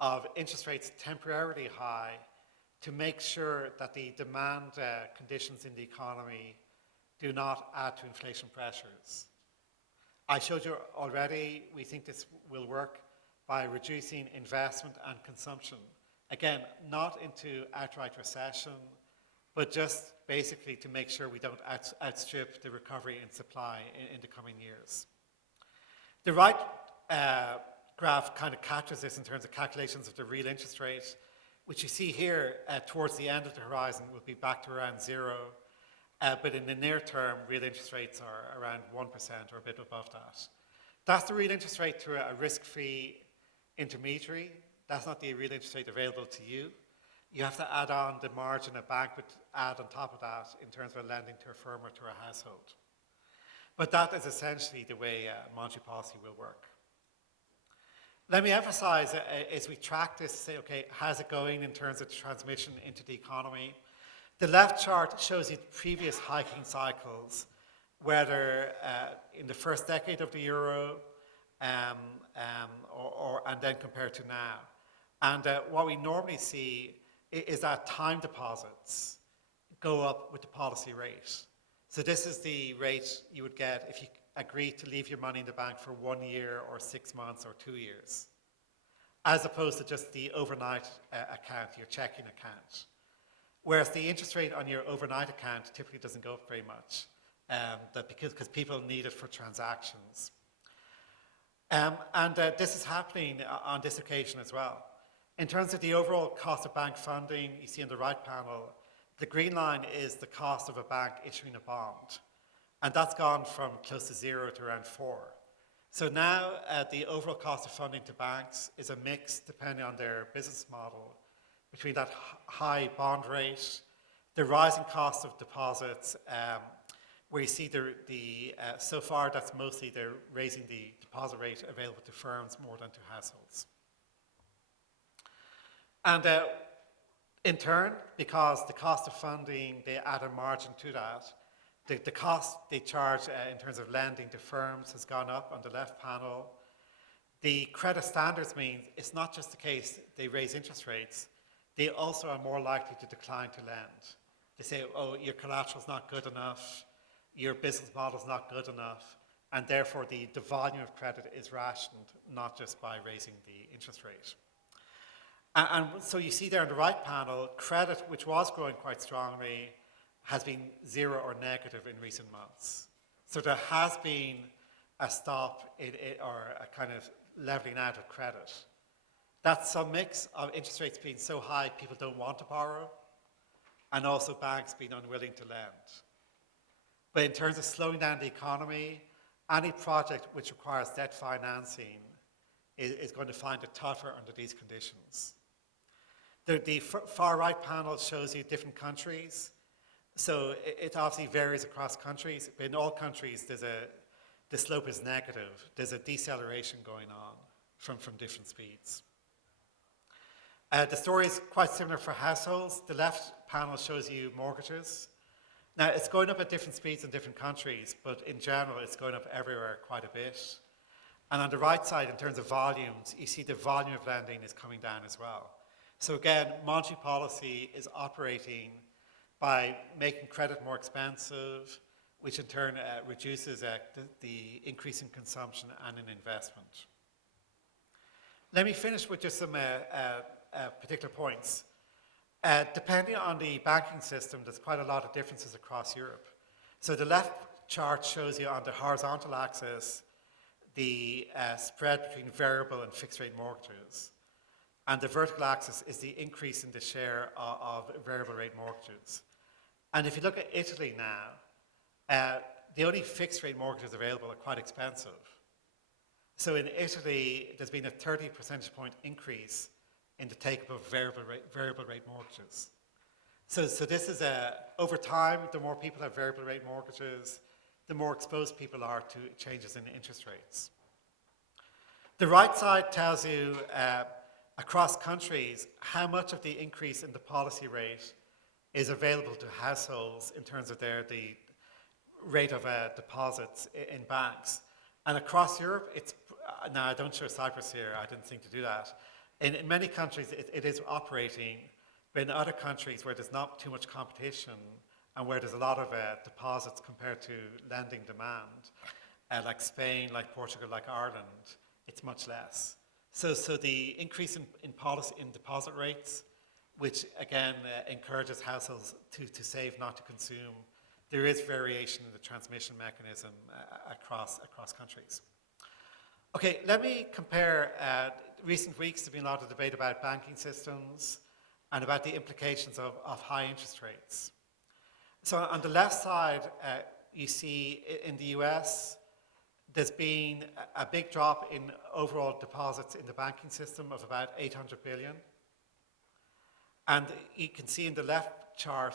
of interest rates temporarily high to make sure that the demand conditions in the economy do not add to inflation pressures. I showed you already, we think this will work by reducing investment and consumption. Again, not into outright recession, but just basically to make sure we don't outstrip the recovery in supply in the coming years. The right graph kind of captures this in terms of calculations of the real interest rate, which you see here towards the end of the horizon will be back to around 0. But in the near term, real interest rates are around 1% or a bit above that. That's the real interest rate to a risk-free intermediary. That's not the real interest rate available to you. You have to add on the margin a bank would add on top of that in terms of lending to a firm or to a household. But that is essentially the way monetary policy will work. Let me emphasize, as we track this, say, okay, how's it going in terms of transmission into the economy? The left chart shows you previous hiking cycles, whether in the first decade of the euro and then compared to now. And what we normally see is that time deposits go up with the policy rate. So this is the rate you would get if you agreed to leave your money in the bank for 1 year or 6 months or 2 years, as opposed to just the overnight account, your checking account. Whereas the interest rate on your overnight account typically doesn't go up very much, because people need it for transactions. This is happening on this occasion as well. In terms of the overall cost of bank funding, you see on the right panel, the green line is the cost of a bank issuing a bond. And that's gone from close to 0 to around 4. So now the overall cost of funding to banks is a mix, depending on their business model, between that high bond rate, the rising cost of deposits, where you see so far that's mostly they're raising the deposit rate available to firms more than to households. And in turn, because the cost of funding, they add a margin to that, the cost they charge in terms of lending to firms has gone up on the left panel. The credit standards mean it's not just the case they raise interest rates, they also are more likely to decline to lend. They say, oh, your collateral's not good enough, your business model's not good enough, and therefore the volume of credit is rationed, not just by raising the interest rate. And so you see there on the right panel, credit, which was growing quite strongly, has been 0 or negative in recent months. So there has been a stop or a kind of leveling out of credit. That's a mix of interest rates being so high people don't want to borrow, and also banks being unwilling to lend. But in terms of slowing down the economy, any project which requires debt financing is going to find it tougher under these conditions. The far right panel shows you different countries. So it obviously varies across countries, but in all countries the slope is negative. There's a deceleration going on from different speeds. The story is quite similar for households. The left panel shows you mortgages. Now, it's going up at different speeds in different countries, but in general, it's going up everywhere quite a bit. And on the right side, in terms of volumes, you see the volume of lending is coming down as well. So again, monetary policy is operating by making credit more expensive, which in turn reduces the increase in consumption and in investment. Let me finish with just some particular points. Depending on the banking system, there's quite a lot of differences across Europe. So the left chart shows you on the horizontal axis the spread between variable and fixed rate mortgages. And the vertical axis is the increase in the share of variable rate mortgages. And if you look at Italy now, the only fixed rate mortgages available are quite expensive. So in Italy, there's been a 30 percentage point increase in the take-up of variable rate mortgages. So this is over time, the more people have variable rate mortgages, the more exposed people are to changes in interest rates. The right side tells you across countries how much of the increase in the policy rate is available to households in terms of the rate of deposits in banks. And across Europe, now I don't show Cyprus here, I didn't think to do that, In many countries, it is operating, but in other countries where there's not too much competition and where there's a lot of deposits compared to lending demand, like Spain, like Portugal, like Ireland, it's much less. So the increase in policy in deposit rates, which again encourages households to save, not to consume, there is variation in the transmission mechanism across countries. Okay, let me compare. Recent weeks, there's been a lot of debate about banking systems and about the implications of high interest rates. So on the left side, you see in the US, there's been a big drop in overall deposits in the banking system of about 800 billion. And you can see in the left chart,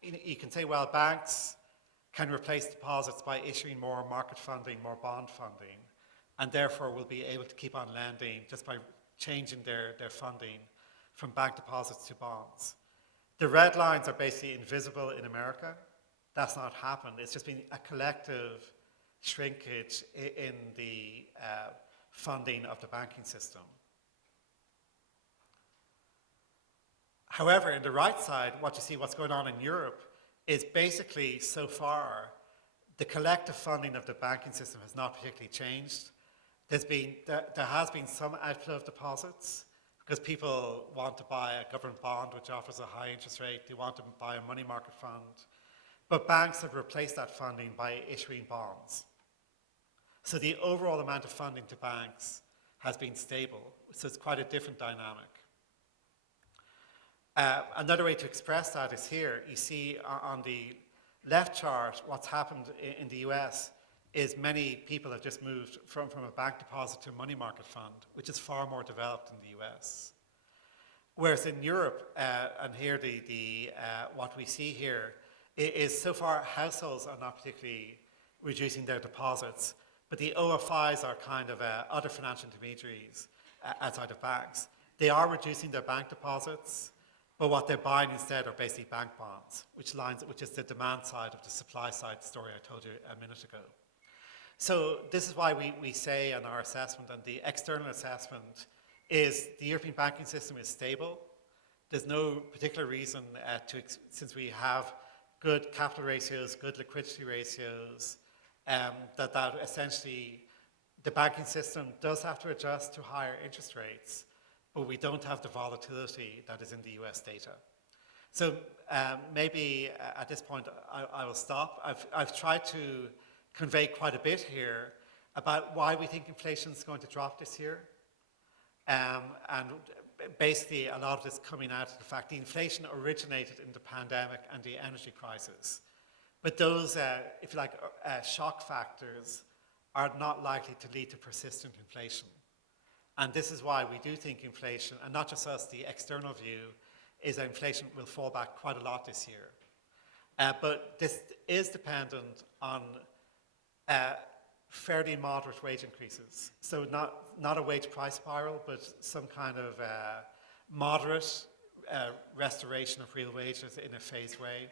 you can say, well, banks can replace deposits by issuing more market funding, more bond funding, and therefore will be able to keep on lending just by changing their funding from bank deposits to bonds. The red lines are basically invisible in America. That's not happened. It's just been a collective shrinkage in the funding of the banking system. However, in the right side, what you see, what's going on in Europe, is basically so far the collective funding of the banking system has not particularly changed. There has been some outflow of deposits because people want to buy a government bond which offers a high interest rate. They want to buy a money market fund. But banks have replaced that funding by issuing bonds. So the overall amount of funding to banks has been stable. So it's quite a different dynamic. Another way to express that is here. You see on the left chart what's happened in the US is many people have just moved from a bank deposit to a money market fund, which is far more developed in the US. Whereas in Europe, and here what we see here is so far households are not particularly reducing their deposits, but the OFIs are kind of other financial intermediaries outside of banks. They are reducing their bank deposits, but what they're buying instead are basically bank bonds, which is the demand side of the supply side story I told you a minute ago. So this is why we say in our assessment, and the external assessment, is the European banking system is stable. There's no particular reason since we have good capital ratios, good liquidity ratios, that essentially the banking system does have to adjust to higher interest rates, but we don't have the volatility that is in the US data. So maybe at this point I will stop. I've tried to convey quite a bit here about why we think inflation is going to drop this year. And basically a lot of this coming out of the fact the inflation originated in the pandemic and the energy crisis. But those, if you like, shock factors are not likely to lead to persistent inflation. And this is why we do think inflation, and not just us, the external view, is that inflation will fall back quite a lot this year. But this is dependent on fairly moderate wage increases. So not a wage price spiral, but some kind of moderate restoration of real wages in a phased way.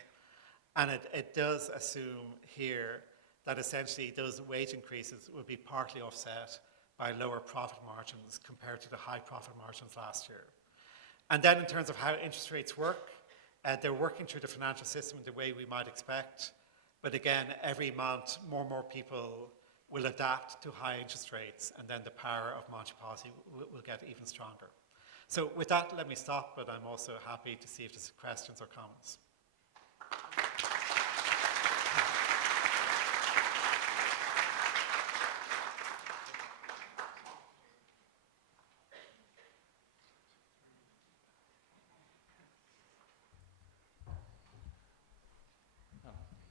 And it does assume here that essentially those wage increases will be partly offset by lower profit margins compared to the high profit margins last year. And then in terms of how interest rates work, they're working through the financial system the way we might expect. But again, every month, more and more people will adapt to high interest rates, and then the power of monetary policy will get even stronger. So with that, let me stop, but I'm also happy to see if there's questions or comments.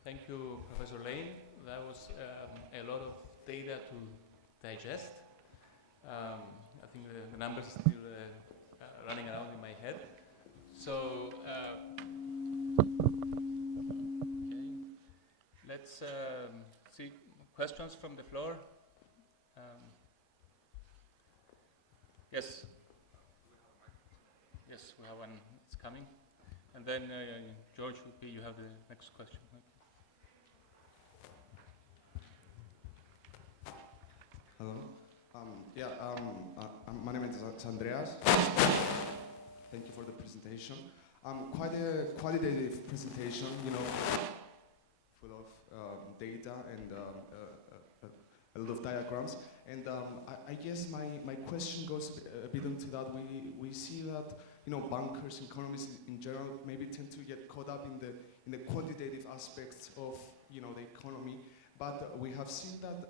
Thank you, Professor Lane. That was a lot of data to digest. I think the numbers are still running around in my head. So, okay. Let's see questions from the floor. Yes. Yes, we have one. It's coming. And then George, you have the next question. Hello. I'm My name is Andreas. Thank you for the presentation. Quite a qualitative presentation, you know, full of data and a lot of diagrams. And I guess my question goes a bit into that. We see that, you know, bankers, economists in general maybe tend to get caught up in the quantitative aspects of, you know, the economy. But we have seen that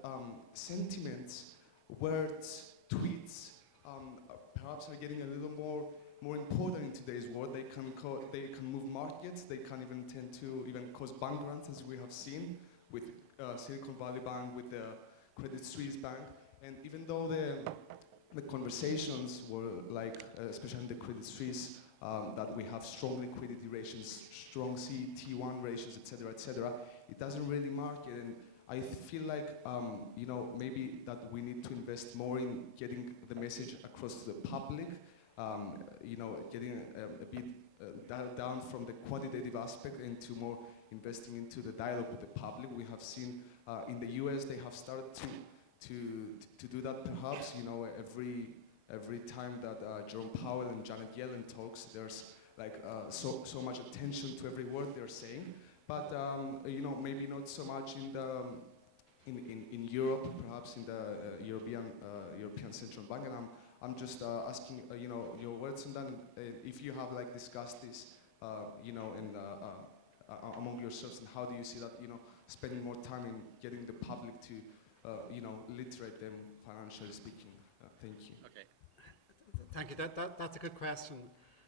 sentiments, words, tweets, perhaps are getting a little more important in today's world. They can move markets. They can even tend to even cause bank runs, as we have seen with Silicon Valley Bank, with the Credit Suisse Bank. And even though the conversations were like, especially in the Credit Suisse, that we have strong liquidity ratios, strong CET1 ratios, etc., it doesn't really market. And I feel like, you know, maybe that we need to invest more in getting the message across to the public, you know, getting a bit down from the quantitative aspect into more investing into the dialogue with the public. We have seen in the US they have started to do that perhaps, you know, every time that Jerome Powell and Janet Yellen talks, there's like so much attention to every word they're saying. But you know, maybe not so much in Europe, perhaps in the European Central Bank. And I'm just asking, you know, your words on that. If you have like discussed this, you know, and among yourselves, and how do you see that, you know, spending more time in getting the public to, you know, literate them financially speaking? Thank you. Okay. Thank you. That's a good question.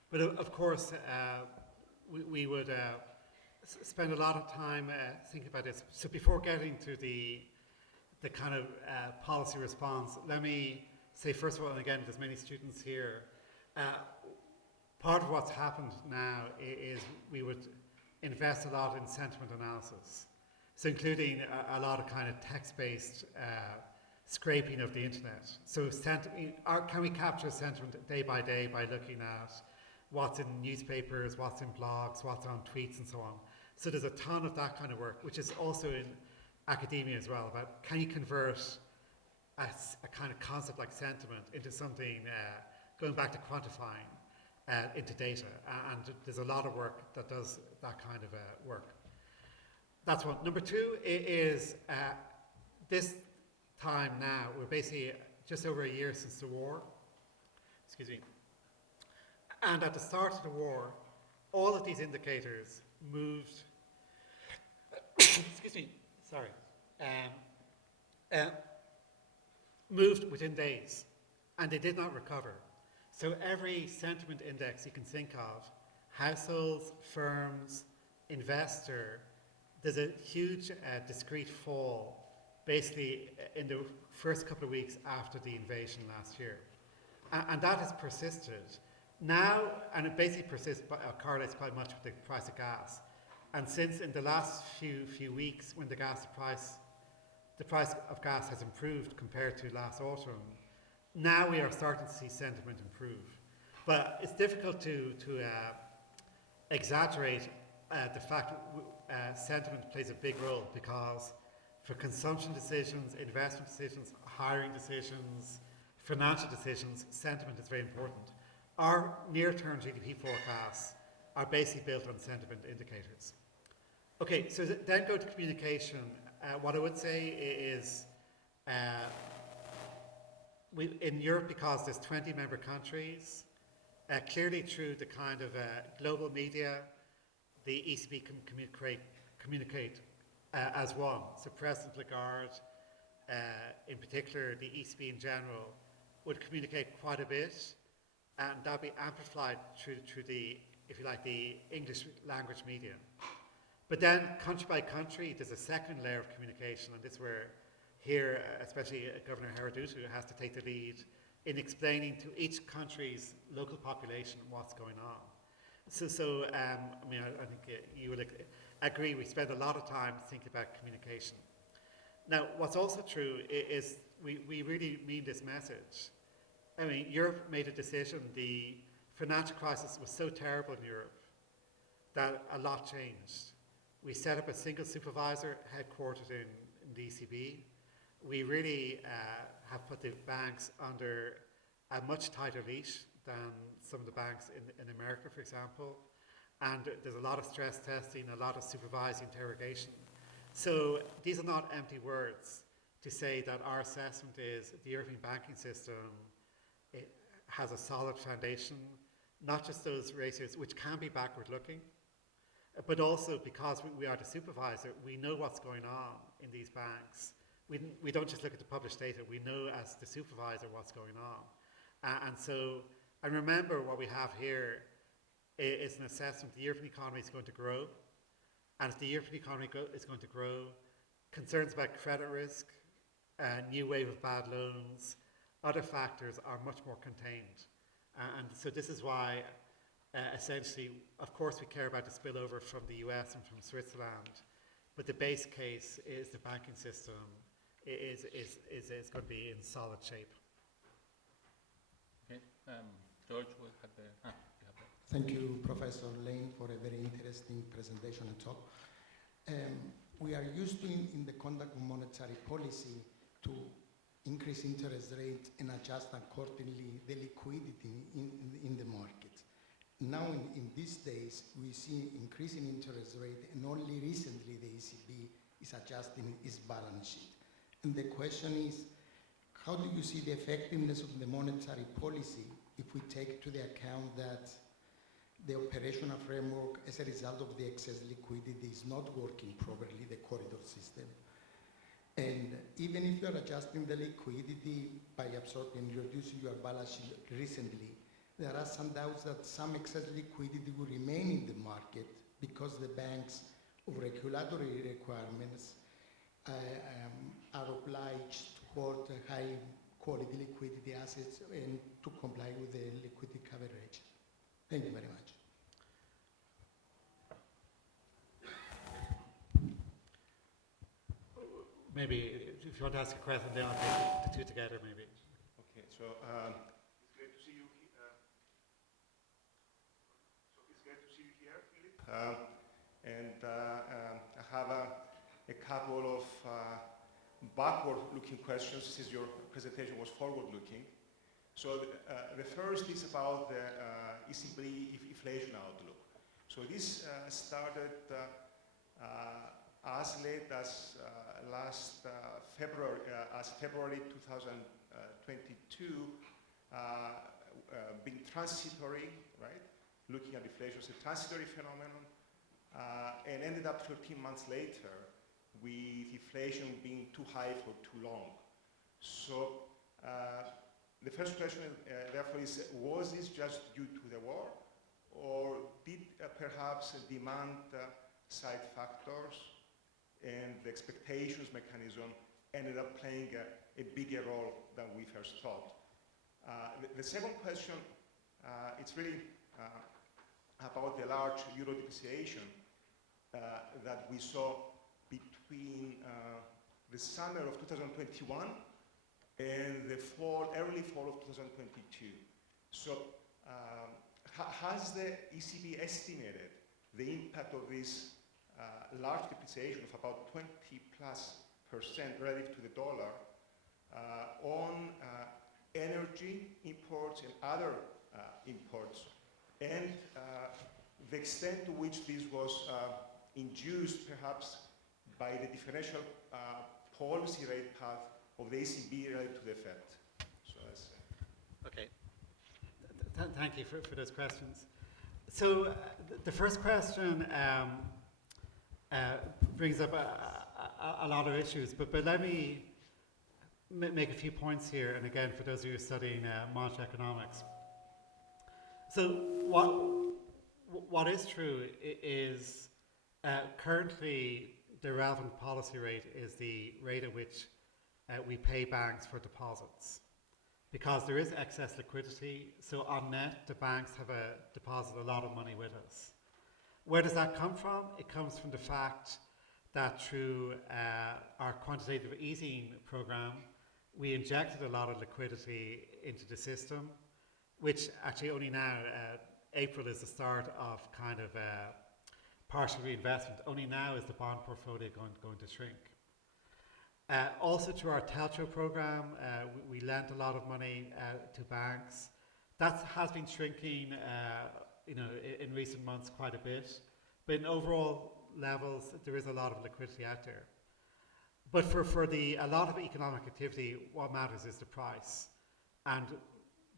But of course, we would spend a lot of time thinking about this. So before getting to the kind of policy response, let me say first of all, and again, there's many students here, part of what's happened now is we would invest a lot in sentiment analysis. So including a lot of kind of text-based scraping of the internet. So can we capture sentiment day by day by looking at what's in newspapers, what's in blogs, what's on tweets and so on. So there's a ton of that kind of work, which is also in academia as well, about can you convert a kind of concept like sentiment into something, going back to quantifying, into data. And there's a lot of work that does that kind of work. That's one. Number two is this time now, we're basically just over a year since the war. Excuse me. And at the start of the war, all of these indicators moved, excuse me, sorry, moved within days, and they did not recover. So every sentiment index you can think of, households, firms, investor, there's a huge discrete fall basically in the first couple of weeks after the invasion last year. And that has persisted. Now, and it basically persists, correlates quite much with the price of gas. And since in the last few weeks, when the price of gas has improved compared to last autumn, now we are starting to see sentiment improve. But it's difficult to exaggerate the fact that sentiment plays a big role, because for consumption decisions, investment decisions, hiring decisions, financial decisions, sentiment is very important. Our near-term GDP forecasts are basically built on sentiment indicators. Okay, so then go to communication. What I would say is, in Europe, because there's 20 member countries, clearly through the kind of global media, the ECB can communicate as one. So President Lagarde, in particular, the ECB in general, would communicate quite a bit, and that'll be amplified through the, if you like, the English language media. But then, country by country, there's a second layer of communication, and this is where here, especially Governor Haradutu has to take the lead in explaining to each country's local population what's going on. So I mean, I think you will agree, we spend a lot of time thinking about communication. Now, what's also true is we really mean this message. I mean, Europe made a decision. The financial crisis was so terrible in Europe that a lot changed. We set up a single supervisor headquartered in the ECB. We really have put the banks under a much tighter leash than some of the banks in America, for example. And there's a lot of stress testing, a lot of supervised interrogation. So these are not empty words to say that our assessment is the European banking system, it has a solid foundation, not just those ratios, which can be backward-looking, but also because we are the supervisor, we know what's going on in these banks. We don't just look at the published data, we know as the supervisor what's going on. And remember what we have here is an assessment. The European economy is going to grow, and if the European economy is going to grow, concerns about credit risk, new wave of bad loans, other factors are much more contained. And so this is why, essentially, of course we care about the spillover from the US and from Switzerland, but the base case is the banking system is going to be in solid shape. Okay, George will have the. You have that. Thank you, Professor Lane, for a very interesting presentation and talk. We are used to, in the conduct of monetary policy, to increase interest rate and adjust accordingly the liquidity in the market. Now, in these days, we see increasing interest rate, and only recently the ECB is adjusting its balance sheet. And the question is, how do you see the effectiveness of the monetary policy if we take to the account that the operational framework, as a result of the excess liquidity, is not working properly, the corridor system? And even if you are adjusting the liquidity by absorbing, reducing your balance sheet recently, there are some doubts that some excess liquidity will remain in the market because the banks, of regulatory requirements, are obliged to hold high quality liquidity assets and to comply with the liquidity coverage. Thank you very much. Maybe if you want to ask a question, then I'll take the two together, maybe. Okay, so it's great to see you here. Philip. I have a couple of backward-looking questions, since your presentation was forward-looking. So the first is about the ECB inflation outlook. So this started as late as last February, February 2022, being transitory, right? Looking at inflation as a transitory phenomenon, and ended up 13 months later with inflation being too high for too long. So the first question, therefore, is: was this just due to the war, or did perhaps demand side factors and the expectations mechanism ended up playing a bigger role than we first thought? The second question, it's really about the large euro depreciation that we saw between the summer of 2021 and the early fall of 2022. So has the ECB estimated the impact of this large depreciation of about 20+% relative to the dollar on energy imports and other imports, and the extent to which this was induced perhaps by the differential policy rate path of the ECB relative to the Fed? So that's Okay. Thank you for those questions. So the first question brings up a lot of issues, but let me make a few points here, and again, for those of you studying monetary economics. So what is true is currently the relevant policy rate is the rate at which we pay banks for deposits. Because there is excess liquidity, so on net, the banks have deposited a lot of money with us. Where does that come from? It comes from the fact that through our quantitative easing program, we injected a lot of liquidity into the system, which actually only now, April is the start of kind of partial reinvestment. Only now is the bond portfolio going to shrink. Also through our TELTRO program, we lent a lot of money to banks. That has been shrinking, in recent months quite a bit. But in overall levels, there is a lot of liquidity out there. But for a lot of economic activity, what matters is the price. And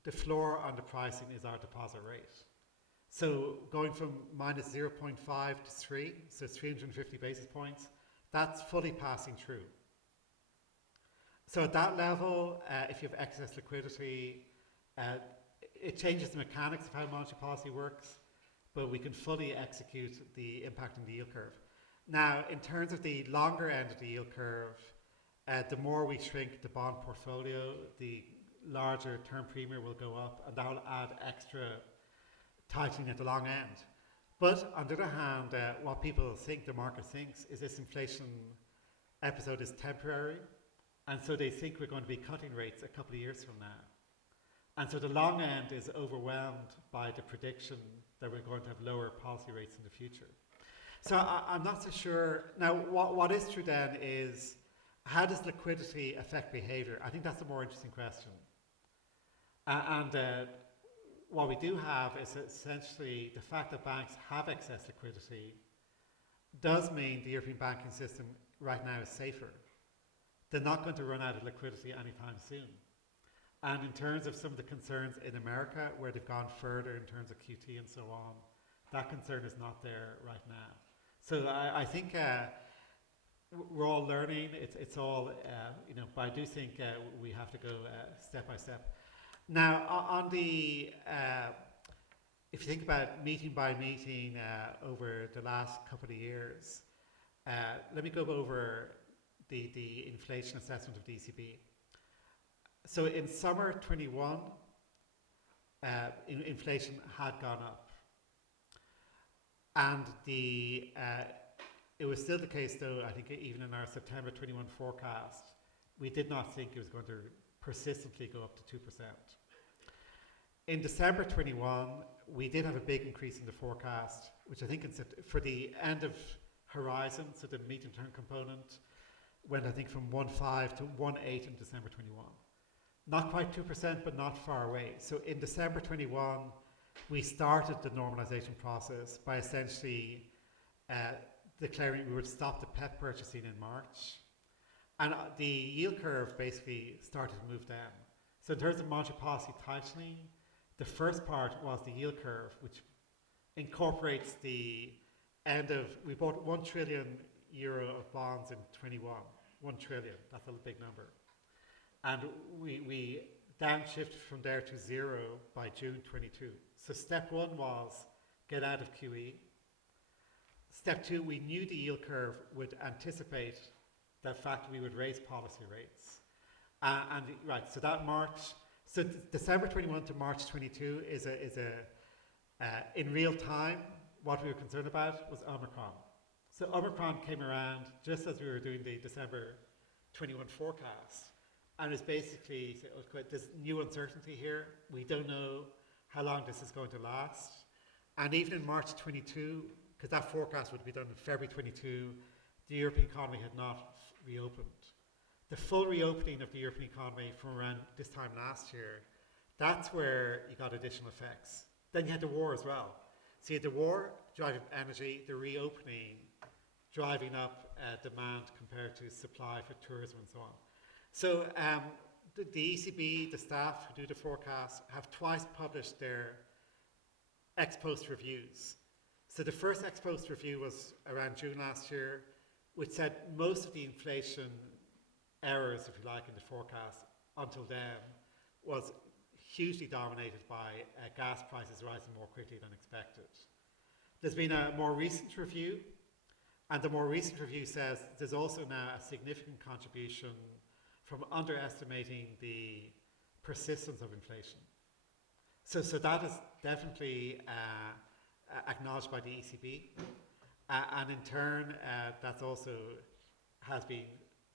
the floor on the pricing is our deposit rate. So going from minus 0.5 to 3, so 350 basis points, that's fully passing through. So at that level, if you have excess liquidity, it changes the mechanics of how monetary policy works, but we can fully execute the impact on the yield curve. Now, in terms of the longer end of the yield curve, the more we shrink the bond portfolio, the larger term premium will go up, and that will add extra tightening at the long end. But on the other hand, what people think, the market thinks, is this inflation episode is temporary, and so they think we're going to be cutting rates a couple of years from now. And so the long end is overwhelmed by the prediction that we're going to have lower policy rates in the future. So I'm not so sure. Now, what is true then is, how does liquidity affect behavior? I think that's a more interesting question. What we do have is essentially the fact that banks have excess liquidity does mean the European banking system right now is safer. They're not going to run out of liquidity anytime soon. And in terms of some of the concerns in America, where they've gone further in terms of QT and so on, that concern is not there right now. So I think we're all learning. It's all, but I do think we have to go step by step. Now, on the, if you think about meeting by meeting over the last couple of years, let me go over the inflation assessment of the ECB. So in summer 21, inflation had gone up. And it was still the case, though, I think even in our September 21 forecast, we did not think it was going to persistently go up to 2%. In December 21, we did have a big increase in the forecast, which I think for the end of horizon, so the medium-term component, went, I think, from 1.5 to 1.8 in December 21. Not quite 2%, but not far away. So in December 21, we started the normalization process by essentially declaring we would stop the PEP purchasing in March. And the yield curve basically started to move down. So in terms of monetary policy tightening, the first part was the yield curve, which incorporates the end of, we bought €1 trillion of bonds in 21. 1 trillion, that's a big number. And we downshifted from there to 0 by June 22. So step one was get out of QE. Step two, we knew the yield curve would anticipate the fact we would raise policy rates. So that March, so December 21 to March 22 is in real time, what we were concerned about was Omicron. So Omicron came around just as we were doing the December 21 forecast. And it's basically, there's new uncertainty here. We don't know how long this is going to last. And even in March 22, because that forecast would be done in February 22, the European economy had not reopened. The full reopening of the European economy from around this time last year, that's where you got additional effects. Then you had the war as well. So you had the war driving energy, the reopening driving up demand compared to supply for tourism and so on. So the ECB, the staff who do the forecast, have twice published their ex-post reviews. So the first ex-post review was around June last year, which said most of the inflation errors, if you like, in the forecast until then was hugely dominated by gas prices rising more quickly than expected. There's been a more recent review, and the more recent review says there's also now a significant contribution from underestimating the persistence of inflation. So that is definitely acknowledged by the ECB. And in turn, that's also has been,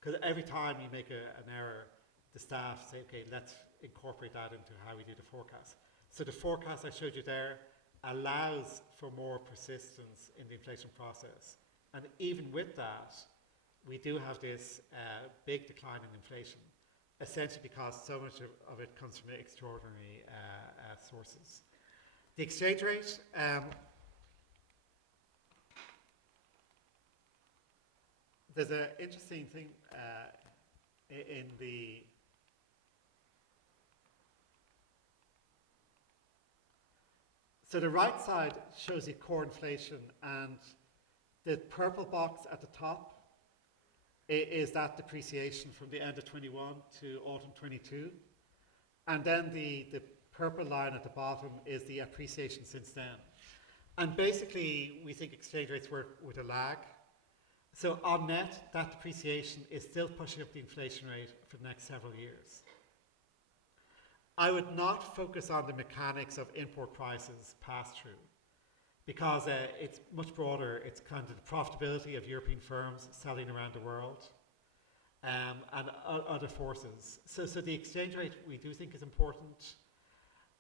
because every time you make an error, the staff say, okay, let's incorporate that into how we do the forecast. So the forecast I showed you there allows for more persistence in the inflation process. And even with that, we do have this big decline in inflation, essentially because so much of it comes from extraordinary sources. The exchange rate, there's an interesting thing in the so the right side shows you core inflation, and the purple box at the top is that depreciation from the end of 21 to autumn 22. And then the purple line at the bottom is the appreciation since then. And basically, we think exchange rates work with a lag. So on net, that depreciation is still pushing up the inflation rate for the next several years. I would not focus on the mechanics of import prices pass-through, because it's much broader. It's kind of the profitability of European firms selling around the world, and other forces. So the exchange rate we do think is important,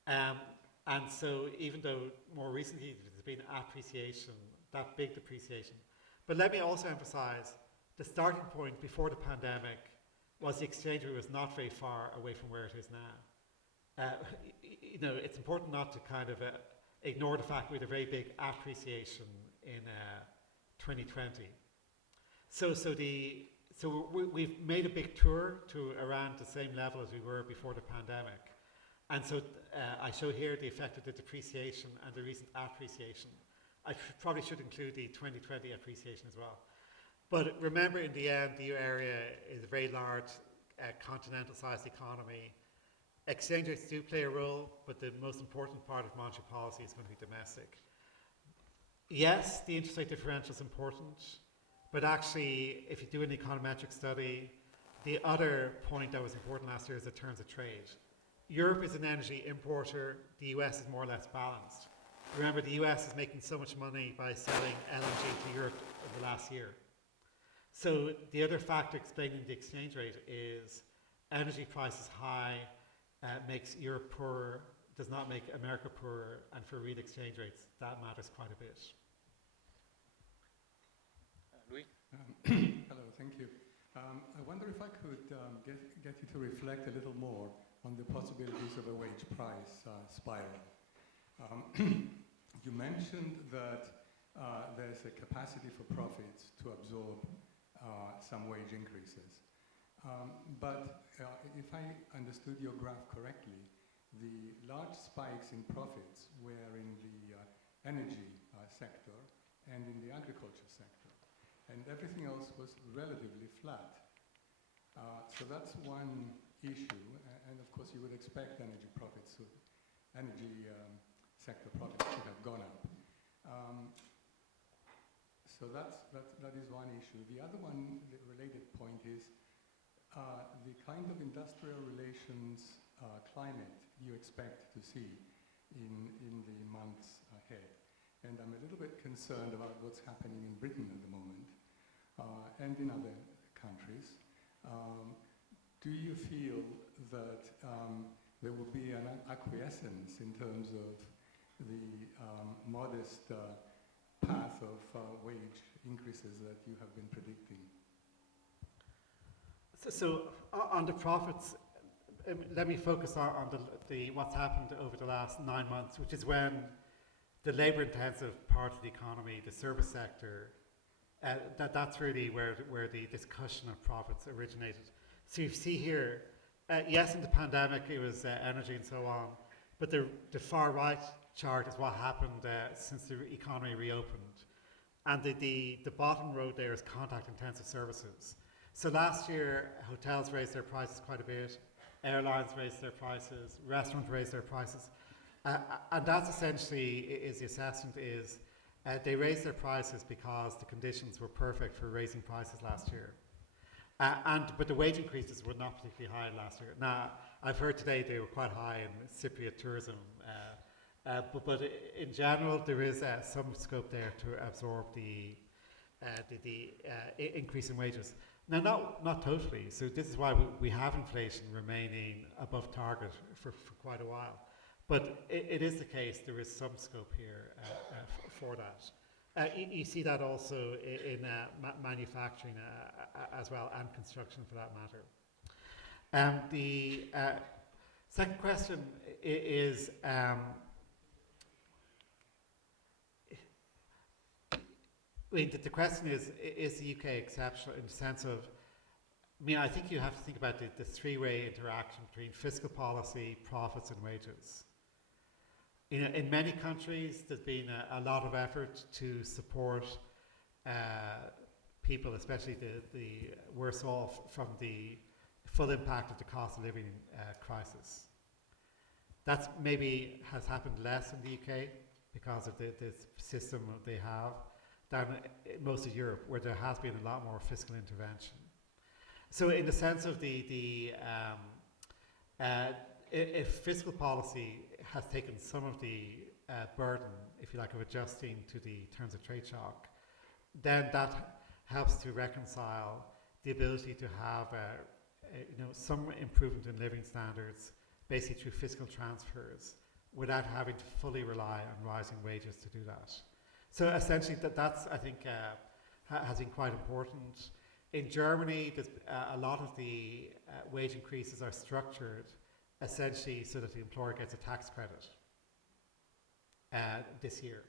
and so even though more recently there's been appreciation, that big depreciation. But let me also emphasize, the starting point before the pandemic was the exchange rate was not very far away from where it is now. It's important not to kind of ignore the fact we had a very big appreciation in 2020. So we've made a big tour to around the same level as we were before the pandemic. And so I show here the effect of the depreciation and the recent appreciation. I probably should include the 2020 appreciation as well. But remember, in the end, the EU area is a very large continental-sized economy. Exchange rates do play a role, but the most important part of monetary policy is going to be domestic. Yes, the interest rate differential is important, but actually, if you do an econometric study, the other point that was important last year is the terms of trade. Europe is an energy importer, the US is more or less balanced. Remember, the US is making so much money by selling LNG to Europe over the last year. So the other factor explaining the exchange rate is energy prices high, makes Europe poorer, does not make America poorer, and for real exchange rates, that matters quite a bit. Louis? Hello, thank you. I wonder if I could get you to reflect a little more on the possibilities of a wage price spiral. You mentioned that there's a capacity for profits to absorb some wage increases. But if I understood your graph correctly, the large spikes in profits were in the energy sector and in the agriculture sector, and everything else was relatively flat. So that's one issue, and of course you would expect energy sector profits to have gone up. So that is one issue. The other one, the related point is the kind of industrial relations climate you expect to see in the months ahead. And I'm a little bit concerned about what's happening in Britain at the moment and in other countries. Do you feel that there will be an acquiescence in terms of the modest path of wage increases that you have been predicting? So on the profits, let me focus on the what's happened over the last 9 months, which is when the labour-intensive part of the economy, the service sector, that's really where the discussion of profits originated. So you see here, yes, in the pandemic it was energy and so on, but the far right chart is what happened since the economy reopened. And the bottom row there is contact-intensive services. So last year, hotels raised their prices quite a bit, airlines raised their prices, restaurants raised their prices. And that's essentially is the assessment is they raised their prices because the conditions were perfect for raising prices last year. But the wage increases were not particularly high last year. Now, I've heard today they were quite high in Cypriot tourism, but in general, there is some scope there to absorb the increase in wages. Now, not totally. So this is why we have inflation remaining above target for quite a while. But it is the case there is some scope here for that. You see that also in manufacturing as well, and construction for that matter. The second question is, I mean, the question is the UK exceptional in the sense of, I mean, I think you have to think about the three-way interaction between fiscal policy, profits and wages. In many countries, there's been a lot of effort to support people, especially the worse off, from the full impact of the cost of living crisis. That maybe has happened less in the UK because of the system they have than in most of Europe, where there has been a lot more fiscal intervention. So in the sense of if fiscal policy has taken some of the burden, if you like, of adjusting to the terms of trade shock, then that helps to reconcile the ability to have some improvement in living standards, basically through fiscal transfers, without having to fully rely on rising wages to do that. So essentially, that's I think has been quite important. In Germany, there's a lot of the wage increases are structured essentially so that the employer gets a tax credit this year.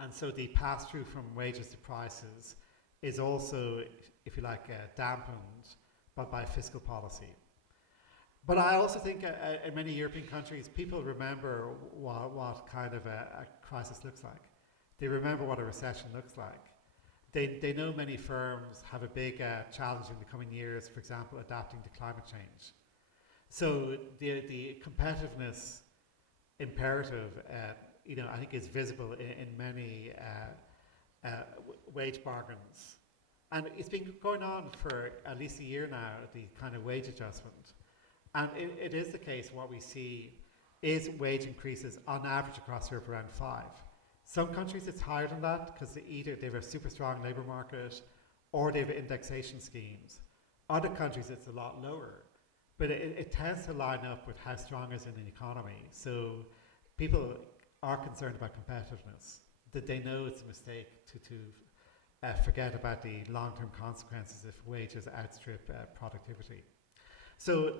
And so the pass-through from wages to prices is also, if you like, dampened by fiscal policy. But I also think in many European countries, people remember what kind of a crisis looks like. They remember what a recession looks like. They know many firms have a big challenge in the coming years, for example, adapting to climate change. So the competitiveness imperative, I think is visible in many wage bargains. And it's been going on for at least a year now, the kind of wage adjustment. And it is the case, what we see is wage increases on average across Europe around 5. Some countries it's higher than that because either they have a super strong labour market or they have indexation schemes. Other countries it's a lot lower. But it tends to line up with how strong is in the economy. So people are concerned about competitiveness, that they know it's a mistake to forget about the long-term consequences if wages outstrip productivity. So,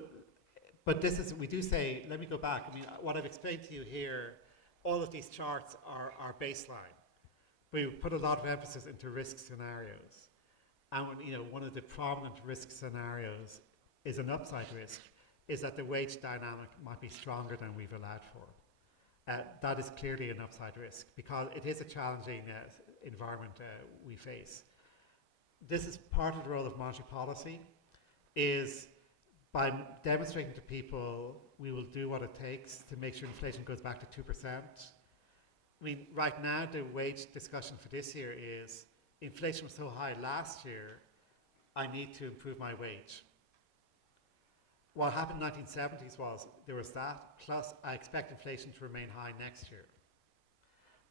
but this is, we do say, let me go back. I mean, what I've explained to you here, all of these charts are baseline. We put a lot of emphasis into risk scenarios. And one of the prominent risk scenarios is an upside risk, is that the wage dynamic might be stronger than we've allowed for. That is clearly an upside risk because it is a challenging environment we face. This is part of the role of monetary policy, is by demonstrating to people we will do what it takes to make sure inflation goes back to 2%. I mean, right now the wage discussion for this year is inflation was so high last year, I need to improve my wage. What happened in the 1970s was there was that, plus I expect inflation to remain high next year.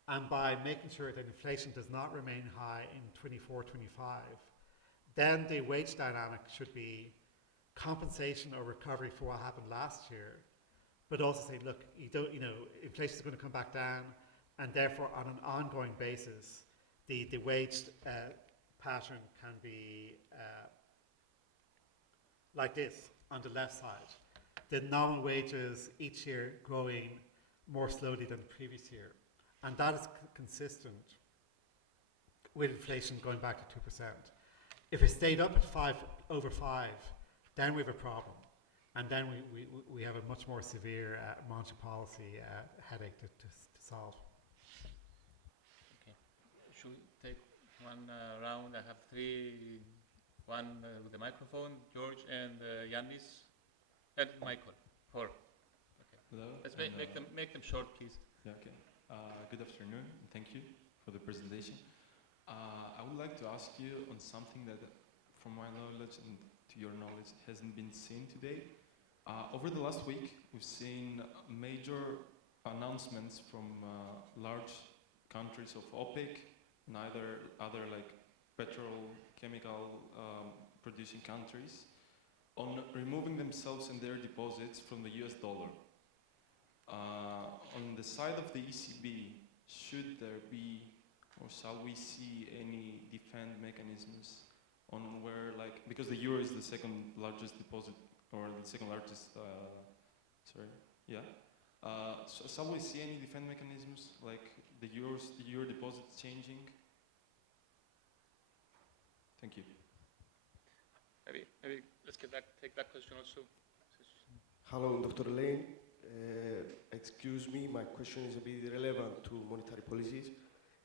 And by making sure that inflation does not remain high in 24, 25, then the wage dynamic should be compensation or recovery for what happened last year, but also say, look, inflation is going to come back down, and therefore on an ongoing basis, the wage pattern can be like this on the left side. The nominal wages each year growing more slowly than the previous year. And that is consistent with inflation going back to 2%. If it stayed up at over 5, then we have a problem. And then we have a much more severe monetary policy headache to solve. Okay. Should we take one round? I have three. One with the microphone, George and Yannis, and Michael. 4. Okay. Hello. Let's make them short, please. Yeah. Okay. Good afternoon, and thank you for the presentation. I would like to ask you on something that, from my knowledge and to your knowledge, hasn't been seen today. Over the last week, we've seen major announcements from large countries of OPEC and other like petrochemical producing countries on removing themselves and their deposits from the US dollar. On the side of the ECB, should there be or shall we see any defend mechanisms on where, like, because the euro is the second largest deposit, or the second largest, so shall we see any defend mechanisms, like the euro deposits changing? Thank you. Maybe let's take that question also. Hello, Dr. Lane. Excuse me, my question is a bit relevant to monetary policies.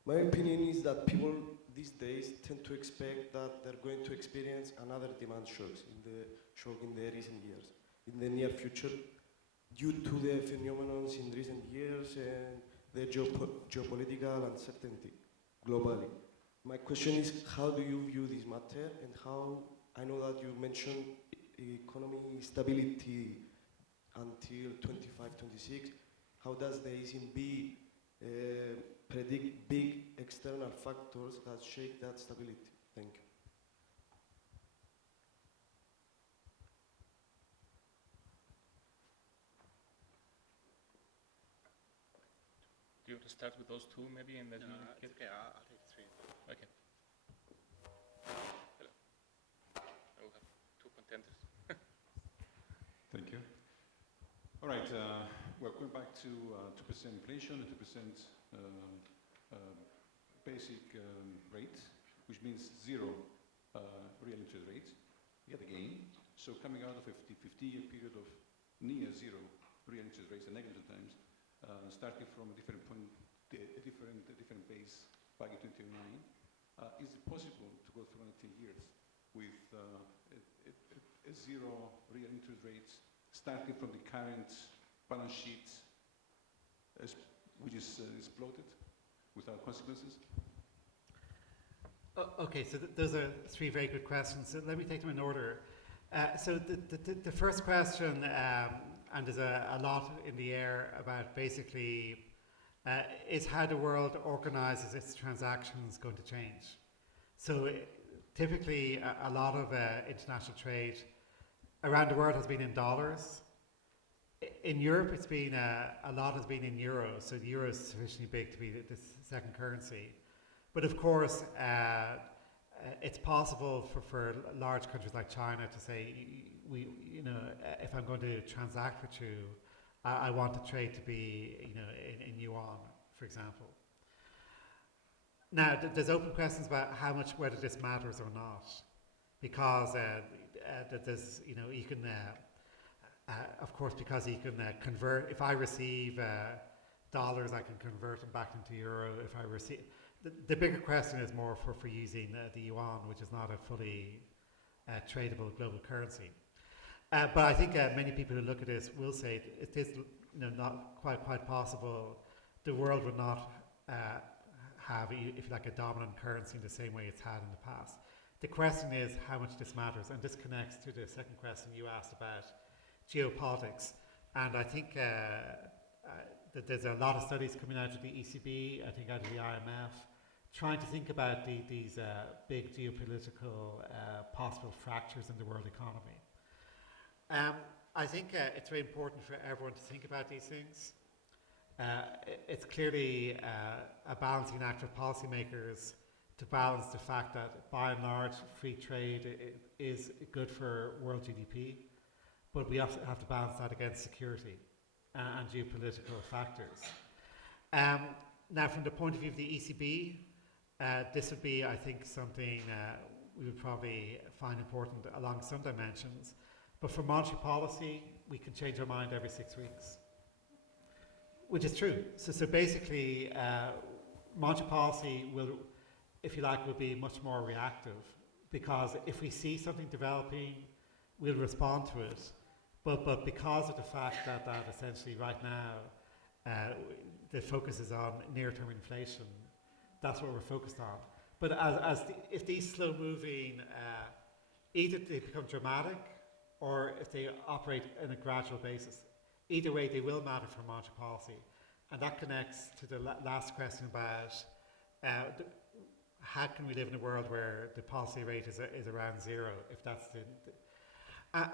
My opinion is that people these days tend to expect that they're going to experience another demand shock in the recent years, in the near future, due to the phenomena in recent years and the geopolitical uncertainty globally. My question is, how do you view this matter, and how, I know that you mentioned economy stability until 25-26, how does the ECB predict big external factors that shake that stability? Thank you. Do you want to start with those two, maybe, and then No, it's okay. I'll take three. Okay. Hello. I will have two contenders. Thank you. All right, we're going back to 2% inflation, 2% basic rate, which means zero real interest rates, yet again. So coming out of a 50-year period of near zero real interest rates and negative times, starting from a different point, a different base back in 2009, is it possible to go through 19 years with a zero real interest rates, starting from the current balance sheet, which is bloated, without consequences? Okay, so those are three very good questions. So let me take them in order. So the first question, and there's a lot in the air about basically, is how the world organizes its transactions going to change? So typically, a lot of international trade around the world has been in dollars. In Europe, it's been a lot has been in euros. So the euro is sufficiently big to be the second currency. But of course, it's possible for large countries like China to say, if I'm going to transact with you, I want the trade to be, in yuan, for example. Now, there's open questions about whether this matters or not, because there's, you can, of course, because you can convert. If I receive dollars, I can convert them back into euro. If I receive, the bigger question is more for using the yuan, which is not a fully tradable global currency. But I think many people who look at this will say it is not quite possible. The world would not have, if you like, a dominant currency in the same way it's had in the past. The question is how much this matters, and this connects to the second question you asked about geopolitics. And I think that there's a lot of studies coming out of the ECB, I think out of the IMF, trying to think about these big geopolitical possible fractures in the world economy. I think it's very important for everyone to think about these things. It's clearly a balancing act of policymakers to balance the fact that, by and large, free trade is good for world GDP, but we have to balance that against security and geopolitical factors. Now, from the point of view of the ECB, this would be, I think, something we would probably find important along some dimensions. But for monetary policy, we can change our mind every 6 weeks, which is true. So basically, monetary policy will, if you like, will be much more reactive, because if we see something developing, we'll respond to it. But because of the fact that essentially right now the focus is on near-term inflation, that's what we're focused on. But if these slow-moving, either they become dramatic or if they operate on a gradual basis, either way they will matter for monetary policy. And that connects to the last question about how can we live in a world where the policy rate is around zero, if that's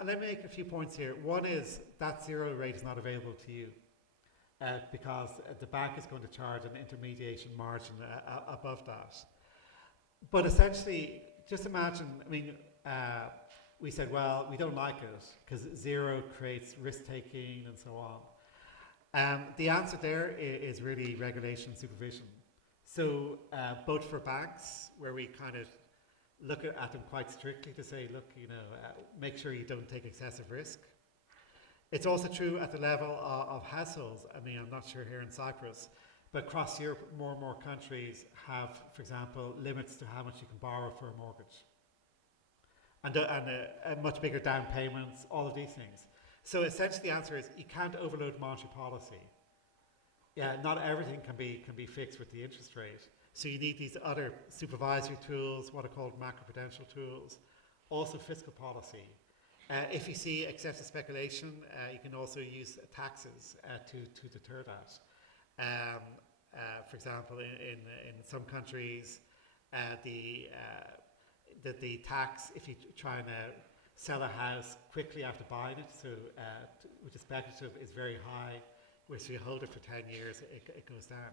let me make a few points here. One is that zero rate is not available to you. because the bank is going to charge an intermediation margin above that. But essentially, just imagine, I mean, we said, well, we don't like it because zero creates risk-taking and so on. The answer there is really regulation and supervision. So both for banks, where we kind of look at them quite strictly to say, look, make sure you don't take excessive risk. It's also true at the level of households. I mean, I'm not sure here in Cyprus, but across Europe, more and more countries have, for example, limits to how much you can borrow for a mortgage. And a much bigger down payments, all of these things. So essentially the answer is you can't overload monetary policy. Yeah, not everything can be fixed with the interest rate. So you need these other supervisory tools, what are called macroprudential tools, also fiscal policy. If you see excessive speculation, you can also use taxes to deter that. For example, in some countries, the tax, if you try and sell a house quickly after buying it, so which is speculative, is very high. Where so you hold it for 10 years, it goes down.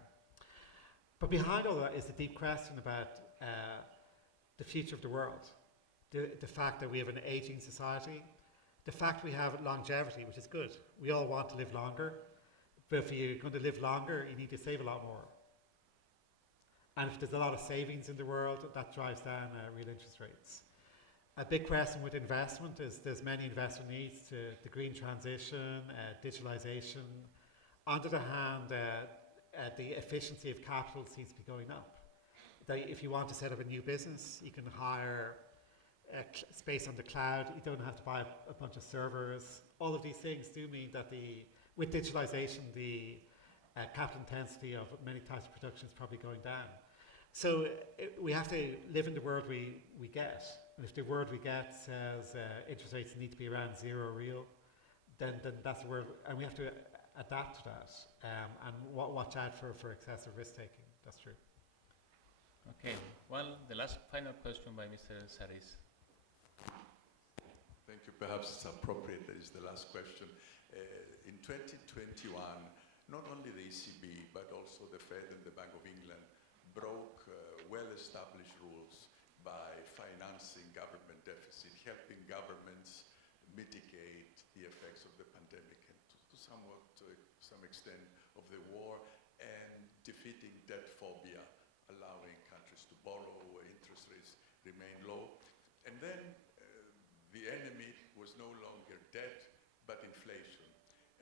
But behind all that is the deep question about the future of the world. The fact that we have an aging society, the fact we have longevity, which is good. We all want to live longer, but if you're going to live longer, you need to save a lot more. And if there's a lot of savings in the world, that drives down real interest rates. A big question with investment is there's many investment needs to the green transition, digitalization. On the other hand, the efficiency of capital seems to be going up. That if you want to set up a new business, you can hire space on the cloud. You don't have to buy a bunch of servers. All of these things do mean that with digitalization, the capital intensity of many types of production is probably going down. So we have to live in the world we get. And if the world we get says interest rates need to be around zero real, then that's the world, and we have to adapt to that and watch out for excessive risk-taking. That's true. Okay, well, the last final question by Mr. Saris. Thank you. Perhaps it's appropriate that is the last question. In 2021, not only the ECB, but also the Fed and the Bank of England broke well-established rules by financing government deficit, helping governments mitigate the effects of the pandemic and to some extent of the war, and defeating debt phobia, allowing countries to borrow where interest rates remain low. And then the enemy was no longer debt, but inflation.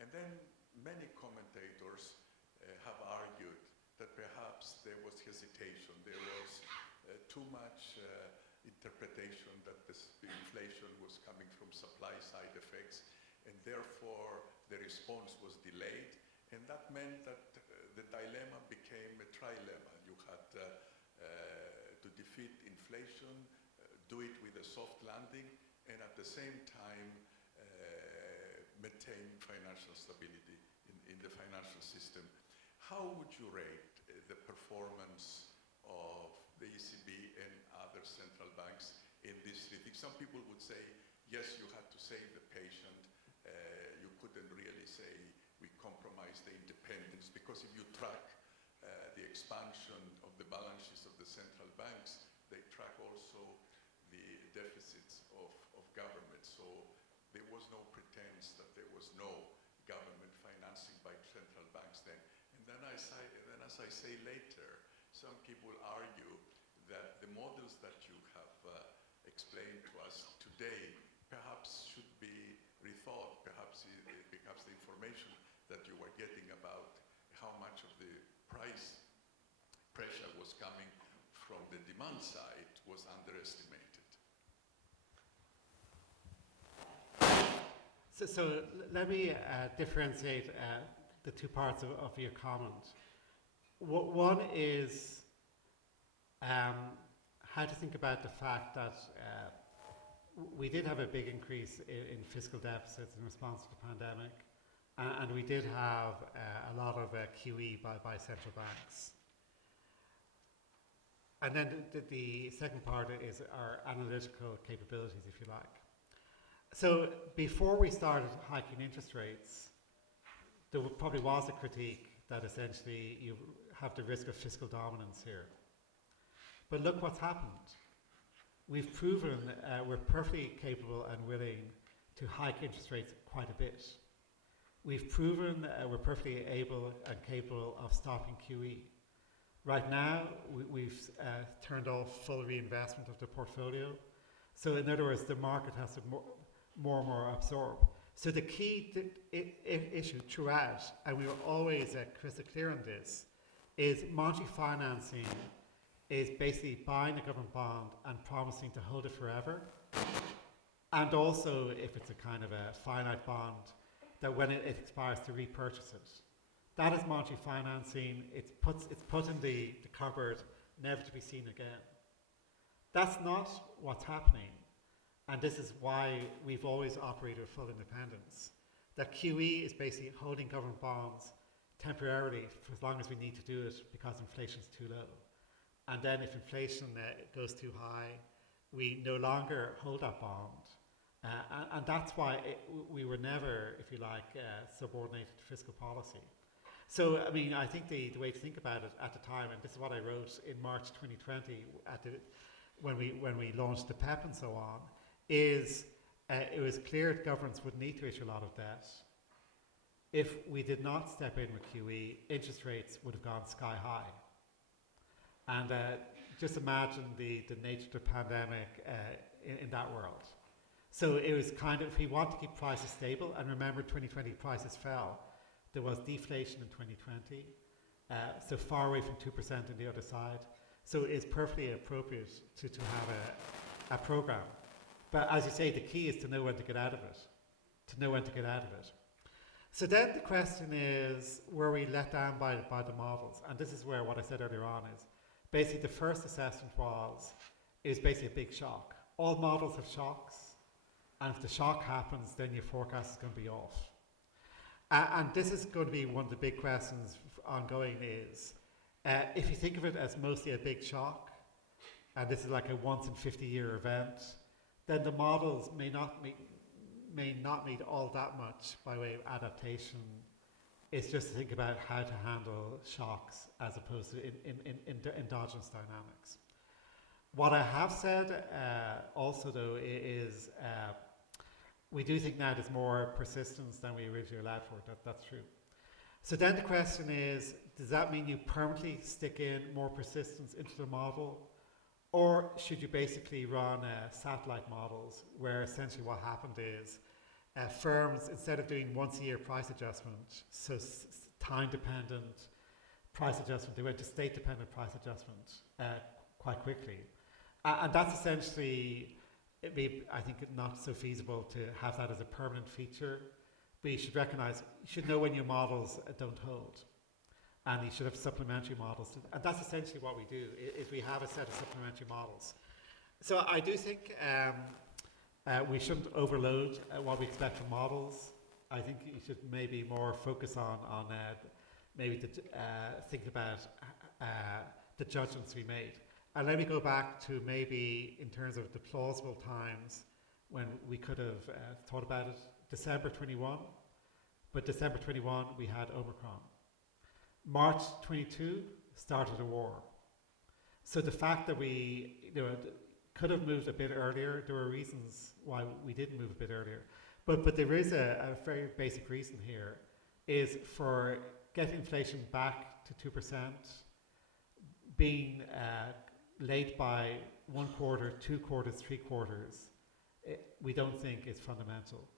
And then many commentators have argued that perhaps there was hesitation, there was too much interpretation that the inflation was coming from supply-side effects, and therefore the response was delayed, and that meant that the dilemma became a trilemma. You had to defeat inflation, do it with a soft landing, and at the same time maintain financial stability in the financial system. How would you rate the performance of the ECB and other central banks in this thing? Some people would say, yes, you had to save the patient. You couldn't really say we compromised the independence, because if you track the expansion of the balance sheets of the central banks, they track also the deficits of government. So there was no pretense that there was no government financing by central banks then. And then as I say later, some people argue that the models that you have explained to us today perhaps should be rethought. Perhaps the information that you were getting about how much of the price pressure was coming from the demand side was underestimated. So let me differentiate the two parts of your comment. One is how to think about the fact that we did have a big increase in fiscal deficits in response to the pandemic, and we did have a lot of QE by central banks. And then the second part is our analytical capabilities, if you like. So before we started hiking interest rates, probably was a critique that essentially you have the risk of fiscal dominance here. But look what's happened. We've proven we're perfectly capable and willing to hike interest rates quite a bit. We've proven we're perfectly able and capable of stopping QE. Right now, we've turned off full reinvestment of the portfolio. So in other words, the market has to more and more absorb. So the key issue throughout, and we were always crystal clear on this, is monetary financing is basically buying a government bond and promising to hold it forever. And also, if it's a kind of a finite bond, that when it expires to repurchase it. That is monetary financing. It's put in the cupboard, never to be seen again. That's not what's happening. And this is why we've always operated with full independence. That QE is basically holding government bonds temporarily for as long as we need to do it because inflation's too low. And then if inflation goes too high, we no longer hold that bond. And that's why we were never, if you like, subordinated to fiscal policy. So, I mean, I think the way to think about it at the time, and this is what I wrote in March 2020 when we launched the PEP and so on, is it was clear that governments would need to issue a lot of debt. If we did not step in with QE, interest rates would have gone sky high. And just imagine the nature of the pandemic in that world. So it was kind of, if we want to keep prices stable, and remember 2020 prices fell, there was deflation in 2020, so far away from 2% on the other side. So it's perfectly appropriate to have a program. But as you say, the key is to know when to get out of it. So then the question is, were we let down by the models? And this is where what I said earlier on is, basically the first assessment is basically a big shock. All models have shocks, and if the shock happens, then your forecast is going to be off. And this is going to be one of the big questions ongoing is, if you think of it as mostly a big shock, and this is like a once in 50-year event, then the models may not need all that much by way of adaptation. It's just to think about how to handle shocks as opposed to in endogenous dynamics. What I have said also though is we do think now there's more persistence than we originally allowed for. That's true. So then the question is, does that mean you permanently stick in more persistence into the model? Or should you basically run satellite models where essentially what happened is firms, instead of doing once a year price adjustment, so time-dependent price adjustment, they went to state-dependent price adjustment quite quickly. And that's essentially, I think, not so feasible to have that as a permanent feature. But you should recognize, you should know when your models don't hold. And you should have supplementary models. And that's essentially what we do, is we have a set of supplementary models. So I do think we shouldn't overload what we expect from models. I think you should maybe more focus on maybe think about the judgments we made. And let me go back to maybe in terms of the plausible times when we could have thought about it. December 21, but December 21 we had Omicron. March 22 started a war. So the fact that we could have moved a bit earlier, there were reasons why we didn't move a bit earlier. But there is a very basic reason here, is for getting inflation back to 2%, being late by 1 quarter, 2 quarters, 3 quarters, we don't think is fundamental.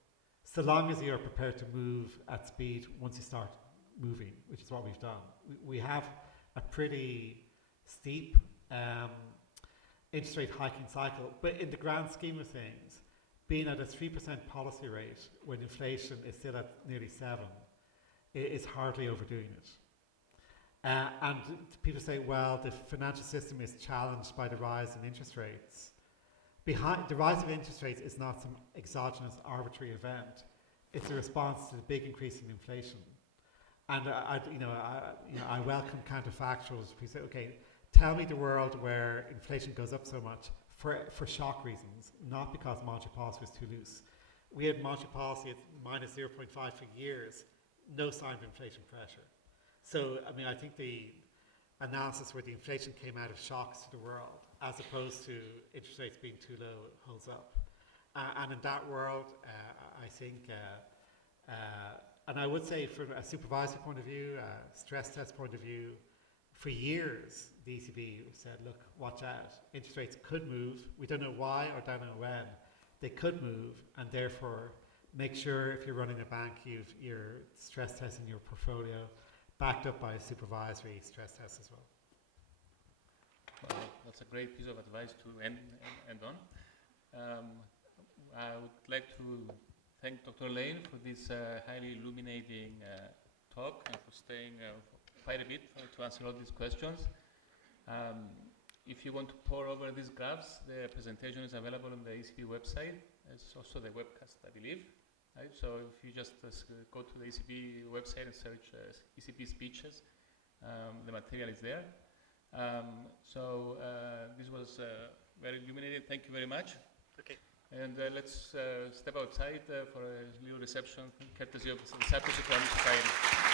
So long as you're prepared to move at speed once you start moving, which is what we've done. We have a pretty steep interest rate hiking cycle, but in the grand scheme of things, being at a 3% policy rate when inflation is still at nearly 7 is hardly overdoing it. And people say, well, the financial system is challenged by the rise in interest rates. The rise of interest rates is not some exogenous arbitrary event. It's a response to the big increase in inflation. And I welcome counterfactuals. We say, okay, tell me the world where inflation goes up so much for shock reasons, not because monetary policy was too loose. We had monetary policy at minus 0.5 for years no sign of inflation pressure. So, I mean, I think the analysis where the inflation came out of shocks to the world, as opposed to interest rates being too low, holds up. And in that world, I think, and I would say from a supervisory point of view, a stress test point of view, for years, the ECB said, look, watch out. Interest rates could move. We don't know why or don't know when. They could move, and therefore, make sure if you're running a bank, you're stress testing your portfolio backed up by a supervisory stress test as well. Well, that's a great piece of advice to end on. I would like to thank Dr. Lane for this highly illuminating talk and for staying quite a bit to answer all these questions. If you want to pore over these graphs, the presentation is available on the ECB website. It's also the webcast, I believe. Right? So if you just go to the ECB website and search ECB speeches, the material is there. This was very illuminating. Thank you very much. Okay. And let's step outside for a little reception, courtesy of the Cyprus Economic Society.